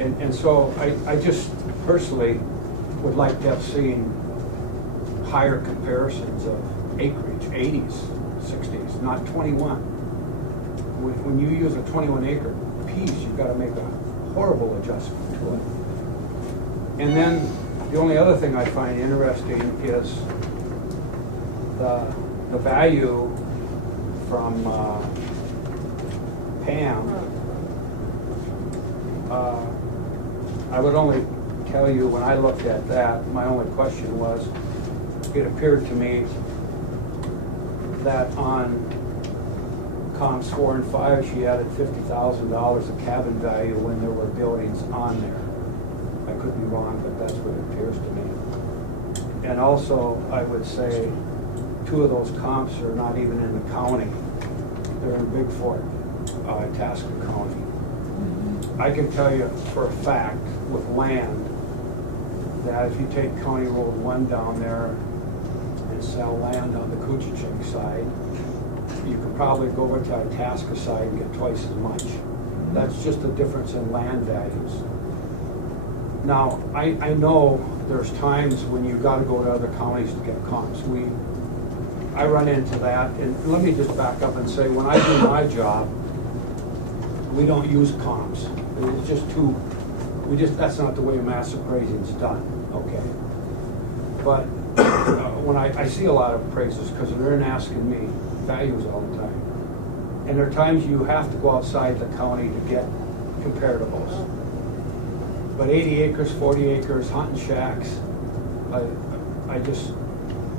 And so I just personally would like to have seen higher comparisons of acreage, 80s, 60s, not 21. When you use a 21 acre piece, you've got to make a horrible adjustment to it. And then the only other thing I find interesting is the value from Pam. I would only tell you, when I looked at that, my only question was, it appeared to me that on comps 4 and 5, she added $50,000 of cabin value when there were buildings on there. I could be wrong, but that's what it appears to me. And also, I would say 2 of those comps are not even in the county. They're in Bigford, Tasker County. I can tell you for a fact with land that if you take County Road 1 down there and sell land on the Kuchiching side, you could probably go over to Itasca side and get twice as much. That's just the difference in land values. Now, I know there's times when you gotta go to other counties to get comps. I run into that, and let me just back up and say, when I do my job, we don't use comps. It's just too, that's not the way mass appraising's done, okay? But when I see a lot of appraisals, because they're in asking me values all the time. And there are times you have to go outside the county to get comparables. But 80 acres, 40 acres, hunting shacks, I just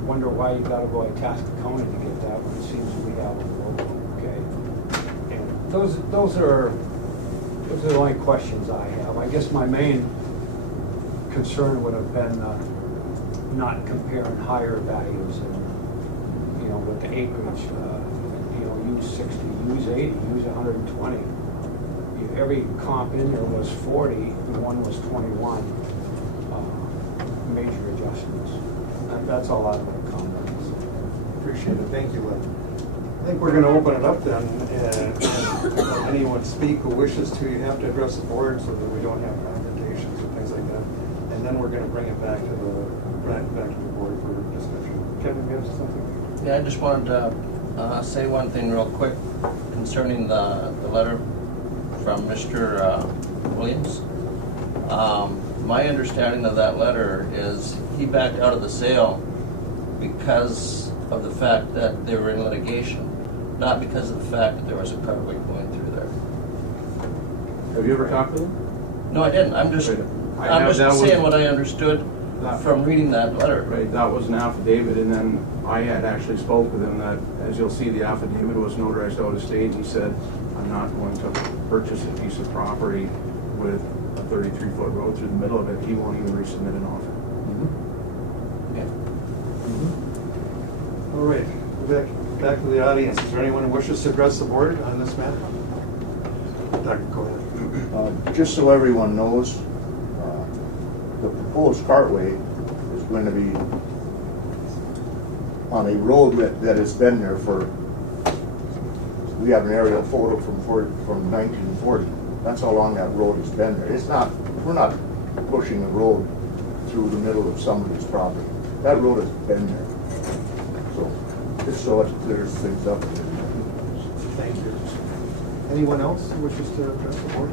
wonder why you gotta go to Itasca County to get that when it seems we have a local, okay? And those are the only questions I have. I guess my main concern would have been not comparing higher values and, with the acreage, use 60, use 80, use 120. Every comp in there was 40, and one was 21. Major adjustments. That's all I'd like to comment. Appreciate it, thank you, Lynn. I think we're going to open it up then, and let anyone speak who wishes to. You have to address the board so that we don't have confrontations and things like that. And then we're going to bring it back to the board for discussion. Kevin, you have something? Yeah, I just wanted to say one thing real quick concerning the letter from Mr. Williams. My understanding of that letter is he backed out of the sale because of the fact that they were in litigation, not because of the fact that there was a carway going through there. Have you ever talked to them? No, I didn't. I'm just saying what I understood from reading that letter. Right, that was an affidavit, and then I had actually spoke with him that, as you'll see, the affidavit was notarized out of state. He said, I'm not going to purchase a piece of property with a 33-foot road through the middle of it. He won't even resubmit an offer. All right, back to the audience. Is there anyone who wishes to address the board on this matter? Doug, go ahead. Just so everyone knows, the proposed cartway is going to be on a road that has been there for, we have an aerial photo from 1940. That's how long that road has been there. We're not pushing a road through the middle of somebody's property. That road has been there. So, just so it clears things up. Thank you. Anyone else who wishes to address the board?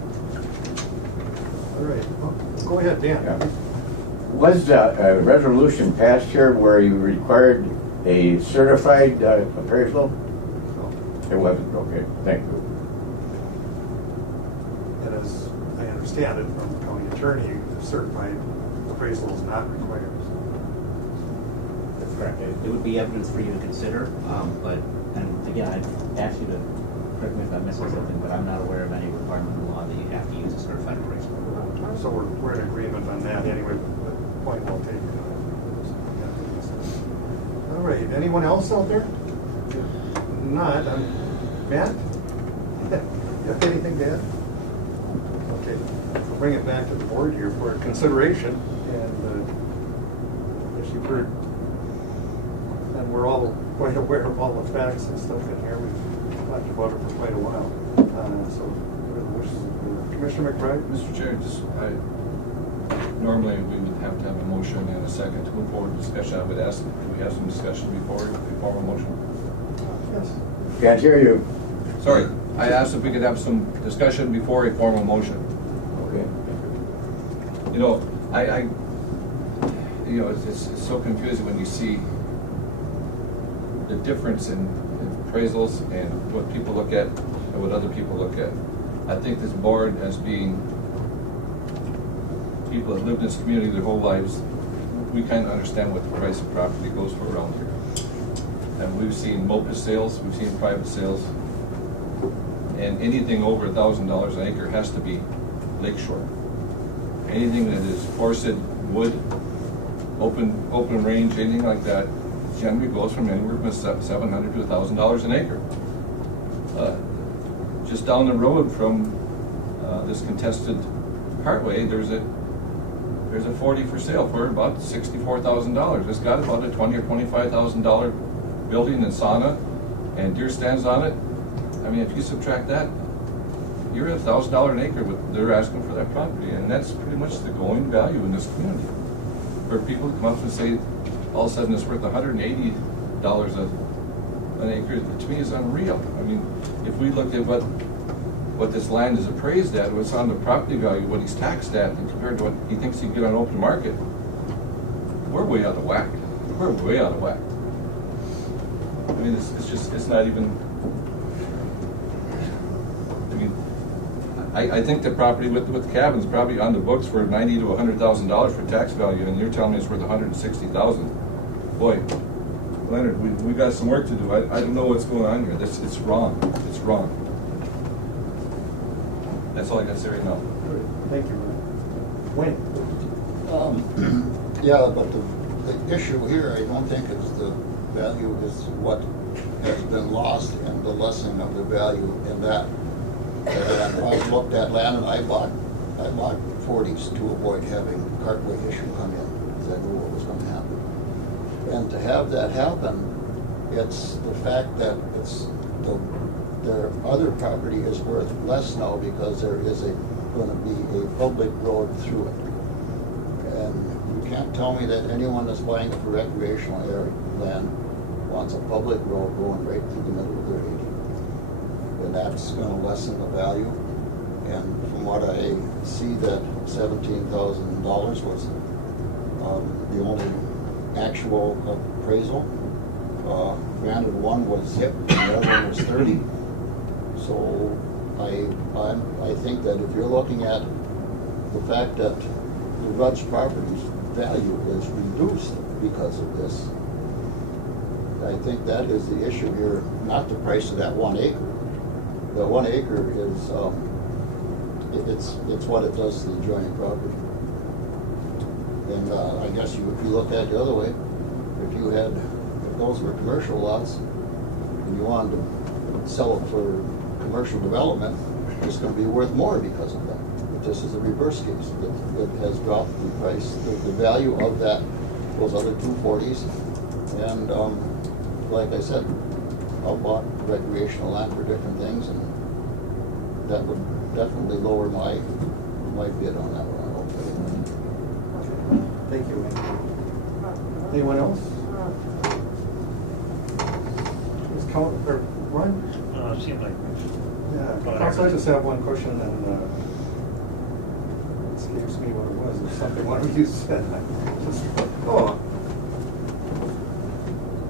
All right, well, go ahead, Dan. Yeah. Was a resolution passed here where you required a certified appraisal? It wasn't, okay, thank you. And as I understand it from the county attorney, a certified appraisal is not required. That's correct. It would be evidence for you to consider, but, and again, I'd ask you to correct me if I'm missing something, but I'm not aware of any requirement in the law that you have to use a certified appraisal. So we're in agreement on that anyway, but point well taken. All right, anyone else out there? If not, Matt? You have anything to add? Okay, we'll bring it back to the board here for consideration, and as you've heard, and we're all quite aware of all the facts and stuff in here. We've talked about it for quite a while. So, what are the wishes of Commissioner McBride? Mr. Chair, normally we would have to have a motion and a second to move forward with discussion. I would ask, do we have some discussion before a motion? Yes. Can't hear you. Sorry, I asked if we could have some discussion before a formal motion. Okay. You know, it's so confusing when you see the difference in appraisals and what people look at and what other people look at. I think this board, as being people that lived in this community their whole lives, we kind of understand what the price of property goes for around here. And we've seen MOPA sales, we've seen private sales, and anything over $1,000 an acre has to be lakeshore. Anything that is forested wood, open range, anything like that, generally goes from anywhere from $700 to $1,000 an acre. Just down the road from this contested cartway, there's a 40 for sale for about $64,000. It's got about a $20,000 or $25,000 building and sauna and deer stands on it. I mean, if you subtract that, you're at $1,000 an acre what they're asking for that property, and that's pretty much the going value in this community. For people to come up and say all of a sudden it's worth $180 an acre, to me is unreal. I mean, if we looked at what this land is appraised at, what's on the property value, what he's taxed at, and compared to what he thinks he can get on open market, we're way out of whack. We're way out of whack. I mean, it's not even, I mean, I think the property with the cabin's probably on the books for $90,000 to $100,000 for tax value, and you're telling me it's worth $160,000. Boy, Leonard, we got some work to do. I don't know what's going on here. It's wrong. It's wrong. That's all I got to say right now. Thank you, Wayne. Yeah, but the issue here, I don't think is the value, is what has been lost and the lessening of the value in that. And I've looked at land and I bought 40s to avoid having cartway issue come in, because I knew what was going to happen. And to have that happen, it's the fact that their other property is worth less now because there is going to be a public road through it. And you can't tell me that anyone that's buying it for recreational area land wants a public road going right through the middle of their 80. And that's going to lessen the value. And from what I see, that $17,000 was the only actual appraisal. Granted, one was hip, and the other one was 30. So I think that if you're looking at the fact that the Rudd's property's value is reduced because of this, I think that is the issue here, not the price of that 1 acre. The 1 acre is it's what it does to the adjoining property. And I guess if you look at it the other way, if those were commercial lots and you wanted to sell it for commercial development, it's going to be worth more because of that. But this is a reverse case. It has dropped the price, the value of those other 240s. And like I said, I bought recreational land for different things, and that would definitely lower my bid on that one. Thank you, Wayne. Anyone else? Ron? It seems like. Yeah, I just have one question, and let's see. escapes me what it was. It's something one of you said. Oh.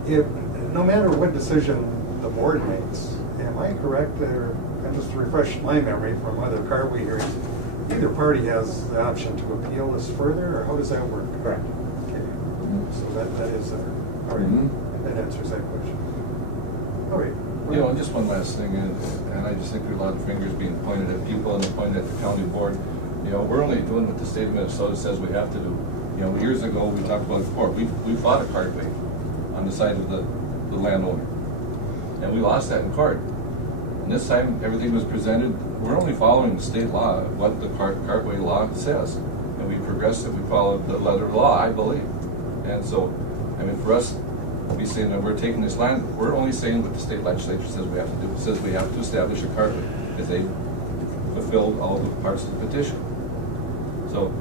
If, no matter what decision the board makes, am I correct, or, and just to refresh my memory from other carway hearings, either party has the option to appeal this further, or how does that work? Correct. Okay. So that is, all right, that answers that question. All right. You know, and just one last thing, and I just think there are a lot of fingers being pointed at people and pointed at the county board. You know, we're only doing what the state of Minnesota says we have to do. You know, years ago, we talked about it before, we fought a cartway on the side of the landowner. And we lost that in court. And this time, everything was presented, we're only following the state law, what the cartway law says. And we progressed it, we followed the letter of the law, I believe. And so, I mean, for us, be saying that we're taking this land, we're only saying what the state legislature says we have to do. It says we have to establish a cartway if they fulfilled all the parts of the petition. So,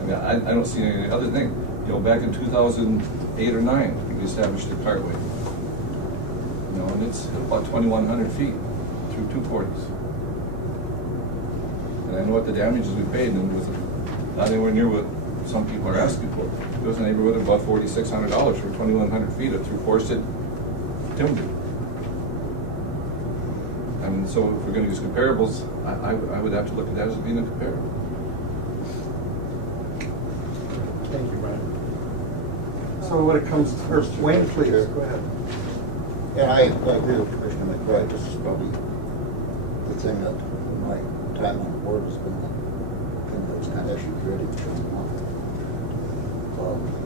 I mean, I don't see any other thing. You know, back in 2008 or 9, we established a cartway. You know, and it's about 2,100 feet through 240s. And I know what the damages we paid, and it was not anywhere near what some people are asking for. It was in the neighborhood of about $4,600 for 2,100 feet of through forested timber. I mean, so if we're going to use comparables, I would have to look at that as being a comparable. Thank you, Brian. So when it comes to, or Wayne, please, go ahead. Yeah, I agree with Commissioner McBride. This is probably the thing that in my time on the board has been the thing that's kind of issue creating.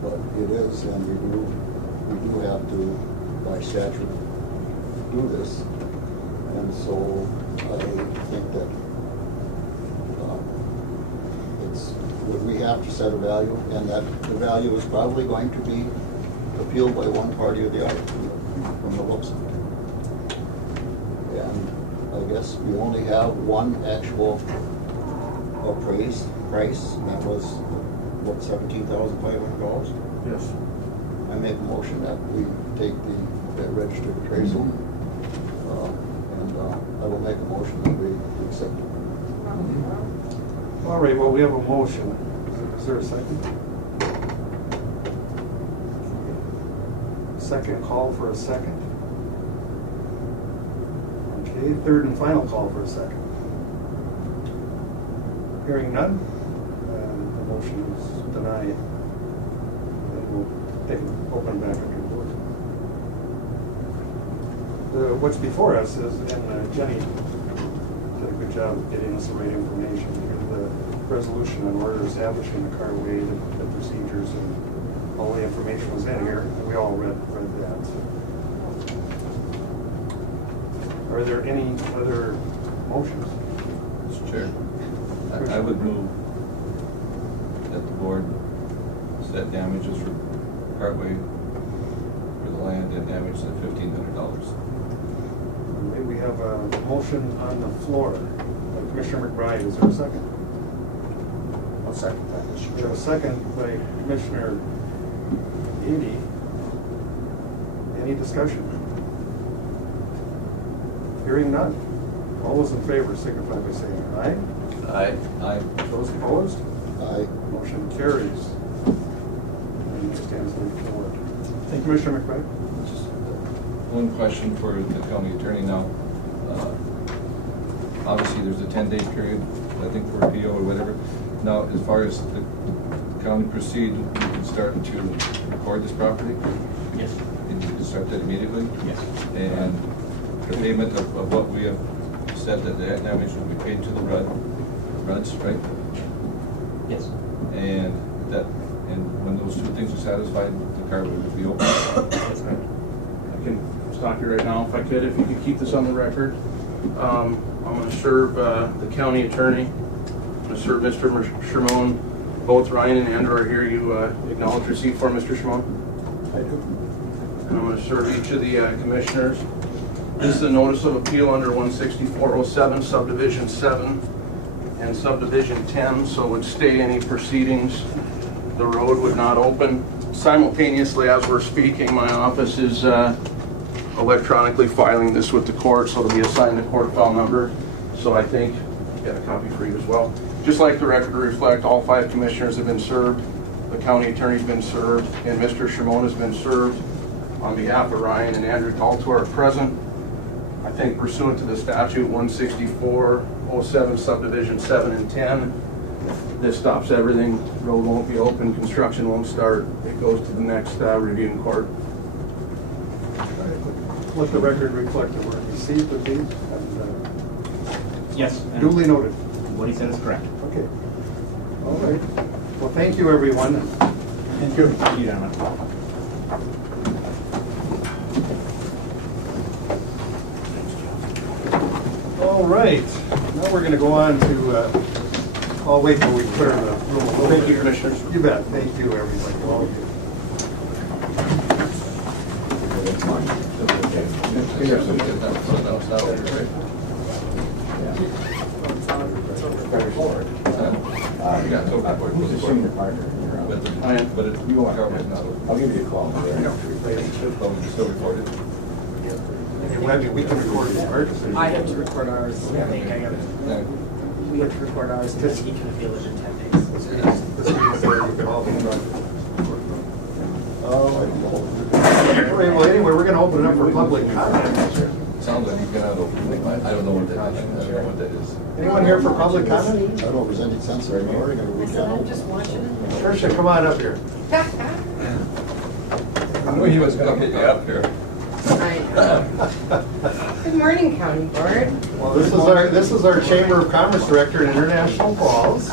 But it is, and we do have to, by statute, do this. And so I think that we have to set a value, and that the value is probably going to be appealed by one party or the other from the looks of it. And I guess we only have one actual appraised price, and that was, what, $17,500? Yes. I make a motion that we take the registered appraisal, and I will make a motion that we accept it. All right, well, we have a motion. Is there a second? Second call for a second. Okay, third and final call for a second. Hearing none, the motion is denied. And we'll take it open back up to the board. What's before us is, and Jenny did a good job of getting us the right information. The resolution on order establishing the cartway, the procedures, and all the information was in here, and we all read that. Are there any other motions? Mr. Chair, I would move that the board set damages for cartway for the land and damage at $1,500. Okay, we have a motion on the floor. Commissioner McBride, is there a second? I'll second that. We have a second by Commissioner Edie. Any discussion? Hearing none. All those in favor signify by saying aye. Aye. Aye. Those opposed? Aye. Motion carries. And it stands moving forward. Thank you, Commissioner McBride. Just one question for the county attorney now. Obviously, there's a 10-day period, I think, for appeal or whatever. Now, as far as the county proceed, you can start to record this property? Yes. And you can start that immediately? Yes. And the payment of what we have said that the damage will be paid to the RUDs, right? Yes. And when those two things are satisfied, the cartway will be open. That's right. I can stop you right now if I could, if you could keep this on the record. I'm going to serve the county attorney. I'm going to serve Mr. Shermone. Both Ryan and Andrew are here. You acknowledge receipt for Mr. Shermone? I do. And I'm going to serve each of the commissioners. This is a notice of appeal under 16407, subdivision 7 and subdivision 10, so it would stay any proceedings. The road would not open. Simultaneously, as we're speaking, my office is electronically filing this with the court, so it'll be assigned a court file number. So I think, I've got a copy for you as well. Just like the record to reflect, all 5 commissioners have been served, the county attorney's been served, and Mr. Shimon has been served. On behalf of Ryan and Andrew Daltor are present. I think pursuant to the statute 16407 subdivision 7 and 10, this stops everything. Road won't be open, construction won't start. It goes to the next review in court. Let the record reflect that we're received the deed. Yes. and Duly noted. What he said is correct. Okay. All right. Well, thank you, everyone. Thank you. Thank you, gentlemen. All right. Now we're going to go on to, I'll wait till we clear the room a little bit. Thank you, Commissioners. You bet. Thank you, everybody, all of you. Who's the senior partner? But it's, You want I'll give you a call. still recorded. Hey, Webby, we can record these purchases. I have to record ours. I think I gotta, we have to record ours because he can appeal it in 10 days. This means that you can all be done. All right, well, anyway, we're going to open it up for public comment. Sounds like you cannot open. I don't know what that is. I don't know what that is. Anyone here for public comment? I don't represent any sense right now. We're going to I'm just watching. Tricia, come on up here. I knew he was going to get you up here. Good morning, County Board. Well, this is our Chamber of Commerce Director in International Falls.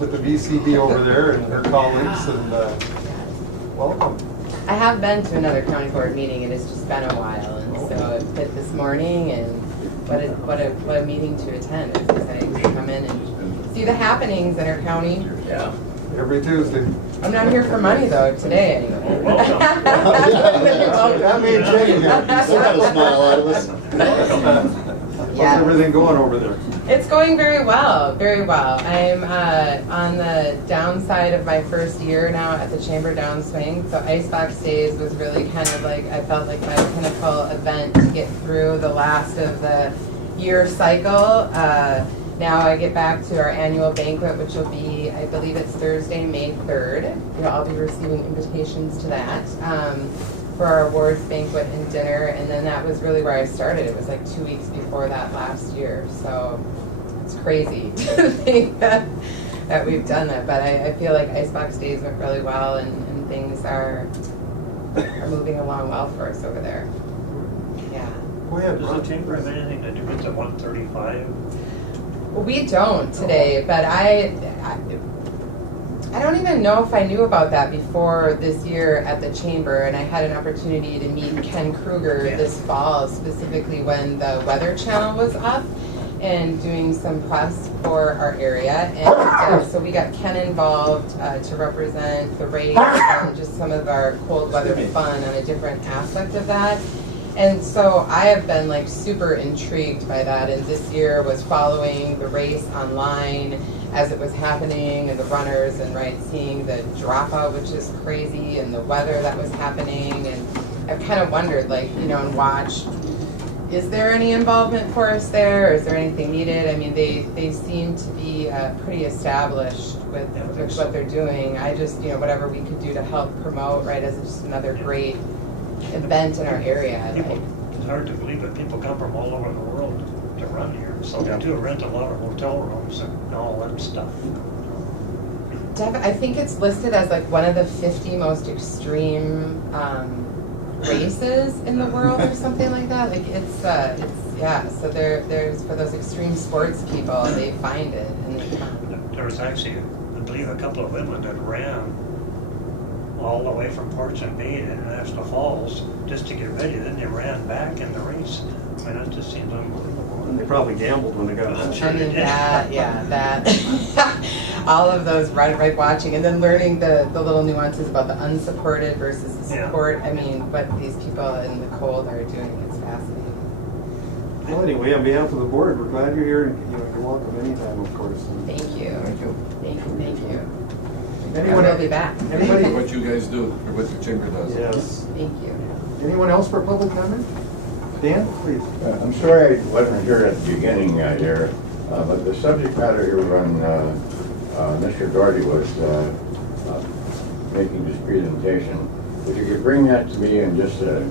With the VCD over there and her colleagues, and welcome. I have been to another county board meeting, and it's just been a while, and so it fit this morning, and what a meeting to attend. It's exciting to come in and see the happenings in our county. Yeah. Every Tuesday. I'm not here for money though, today anyway. That made change. You still got a smile out of us. How's everything going over there? It's going very well, very well. I'm on the downside of my first year now at the Chamber Downswing. So Icebox Days was really kind of like, I felt like my pinnacle event to get through the last of the year cycle. Now I get back to our annual banquet, which will be, I believe it's Thursday, May 3rd. I'll be receiving invitations to that. For our awards banquet and dinner, and then that was really where I started. It was like 2 weeks before that last year, so it's crazy to think that we've done that, but I feel like Icebox Days went really well, and things are moving along well for us over there. Yeah. Go ahead. Does the chamber have anything to do with the 135? Well, we don't today, but I don't even know if I knew about that before this year at the Chamber, and I had an opportunity to meet Ken Kruger this fall, specifically when the Weather Channel was up and doing some press for our area. And so we got Ken involved to represent the race and just some of our cold weather fun on a different aspect of that. And so I have been like super intrigued by that, and this year was following the race online as it was happening, and the runners, and seeing the dropout, which is crazy, and the weather that was happening, and I've kind of wondered, and watched, is there any involvement for us there, or is there anything needed? I mean, they seem to be pretty established with what they're doing. I just, whatever we could do to help promote, as just another great event in our area. It's hard to believe that people come from all over the world to run here. So they do rent a lot of hotel rooms and all that stuff. I think it's listed as one of the 50 most extreme races in the world or something like that. So there's for those extreme sports people, they find it and they come. There was actually, I believe, a couple of women that ran all the way from Portsmouth Bay to International Falls just to get ready. Then they ran back in the race. I mean, it just seems unbelievable. And they probably gambled when they got home. I mean, that, all of those watching, and then learning the little nuances about the unsupported versus the support. I mean, what these people in the cold are doing is fascinating. Well, anyway, on behalf of the board, we're glad you're here. You're welcome anytime, of course. Thank you. Thank you. Thank you. Thank you. Anyone will be back. Anybody? What you guys do, or what the chamber does. Yes. Thank you. Anyone else for public comment? Dan, please. I'm sorry I wasn't here at the beginning there. But the subject matter here when Mr. Doherty was making this presentation, if you could bring that to me in just a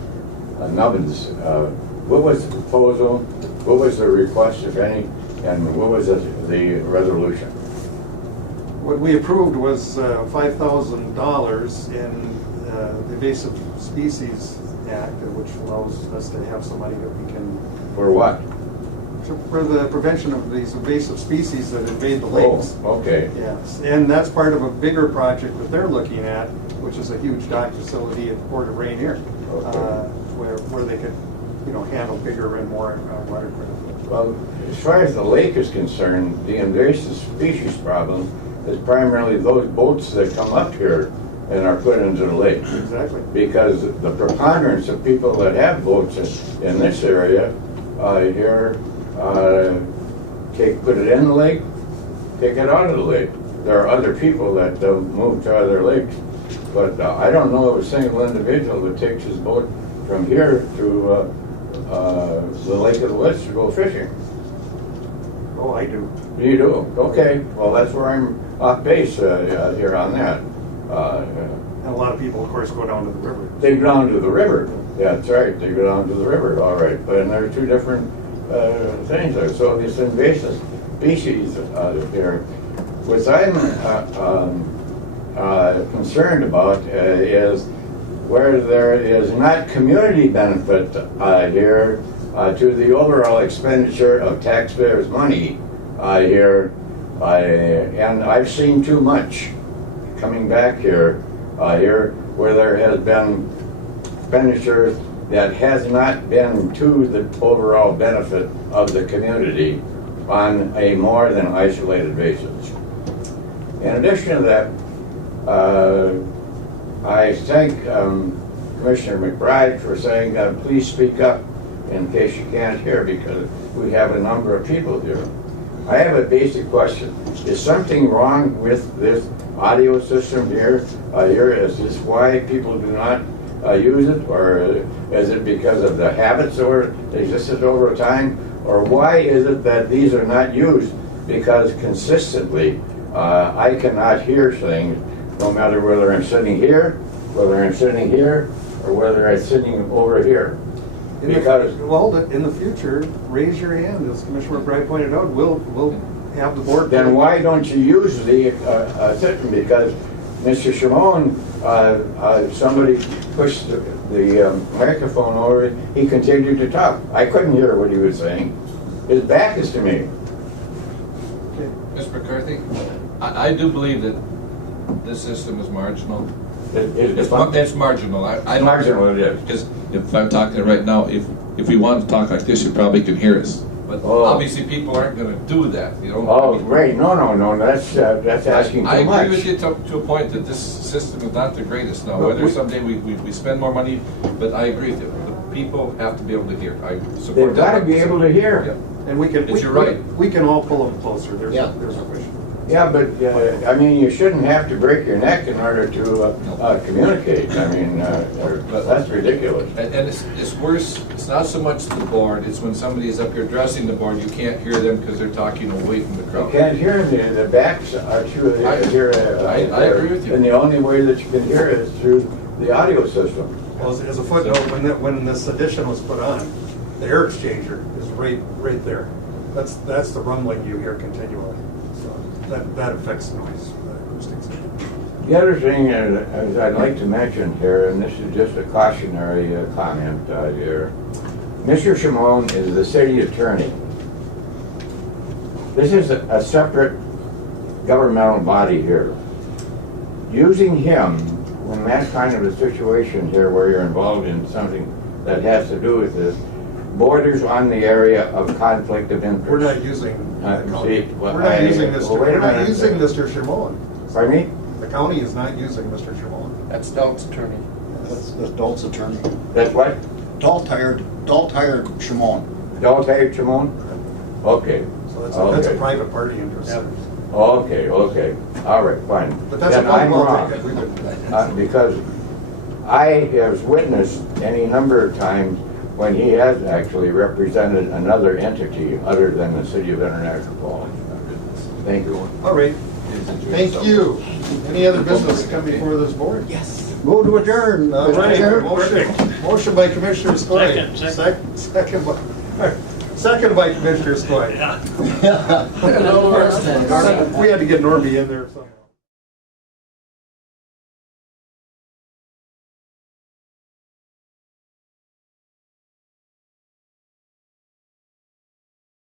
nubbins, what was the proposal, what was the request, if any, and what was the resolution? What we approved was $5,000 in the Invasive Species Act, which allows us to have some money that we can... For what? For the prevention of these invasive species that invade the lakes. Oh, okay. Yes, and that's part of a bigger project that they're looking at, which is a huge dock facility at the Port of Rainier, where they could, handle bigger and more water critical. Well, as far as the lake is concerned, the invasive species problem is primarily those boats that come up here and are put into the lake. Exactly. Because the preponderance of people that have boats in this area here put it in the lake, take it out of the lake. There are other people that move to other lakes, but I don't know of a single individual that takes his boat from here to the Lake of the Woods to go fishing. Oh, I do. You do? Okay. Well, that's where I'm off base here on that. And a lot of people, of course, go down to the river. They go down to the river. Yeah, that's right. They go down to the river. All right. But there are two different things there. So this invasive species there, what I'm concerned about is where there is not community benefit here to the overall expenditure of taxpayers' money here. And I've seen too much coming back here where there has been expenditures that has not been to the overall benefit of the community on a more than isolated basis. In addition to that, I thank Commissioner McBride for saying please speak up in case you can't hear, because we have a number of people here. I have a basic question. Is something wrong with this audio system here? Is this why people do not use it, or is it because of the habits that existed over time, or why is it that these are not used? Because consistently I cannot hear things, no matter whether I'm sitting here, whether I'm sitting here, or whether I'm sitting over here. Because in the future, raise your hand, as Commissioner McBride pointed out. We'll have the board. Then why don't you use the system? Because Mr. Shimon, somebody pushed the microphone over. He continued to talk. I couldn't hear what he was saying. His back is to me. Mr. McCarthy, I do believe that this system is marginal. It's marginal. I don't, marginal, it is. Because if I'm talking right now, if we want to talk like this, you probably can hear us. But obviously, people aren't going to do that. Oh, great! No. That's asking too much. I agree with you to a point that this system is not the greatest. Now, whether someday we spend more money, but I agree with you. The people have to be able to hear. I support They've got to be able to hear. Yeah. And we can. You're right. We can all pull them closer. There's no question. Yeah, but I mean, you shouldn't have to break your neck in order to communicate. I mean, that's ridiculous. And it's worse. It's not so much the board. It's when somebody is up here addressing the board, you can't hear them because they're talking away from the crowd. You can't hear them. The backs are true. I agree with you. And the only way that you can hear it is through the audio system. Well, as a footnote, when this addition was put on, the air exchanger is right there. That's the rumbling you hear continually. That affects noise acoustics. The other thing is I'd like to mention here, and this is just a cautionary comment here. Mr. Shimon is the city attorney. This is a separate governmental body here. Using him in that kind of a situation here where you're involved in something that has to do with this borders on the area of conflict of interest. We're not using the county. We're not using Mr. Shimon. Pardon me? The county is not using Mr. Shimon. That's Dalt's attorney. That's Dalt's attorney. That's what? Dalt hired Shimon. Dalt hired Shimon? Okay. So that's a private party interest. Yeah. Okay. All right, fine. But that's then a I'm wrong. Because I have witnessed any number of times when he has actually represented another entity other than the city of International Falls. Thank you. All right. Thank you. Any other business come before this board? Yes. Move to adjourn. All right, Perfect. motion by Commissioner Skoye. Second. Second by Commissioner Skoye. Yeah. We had to get Normie in there somehow.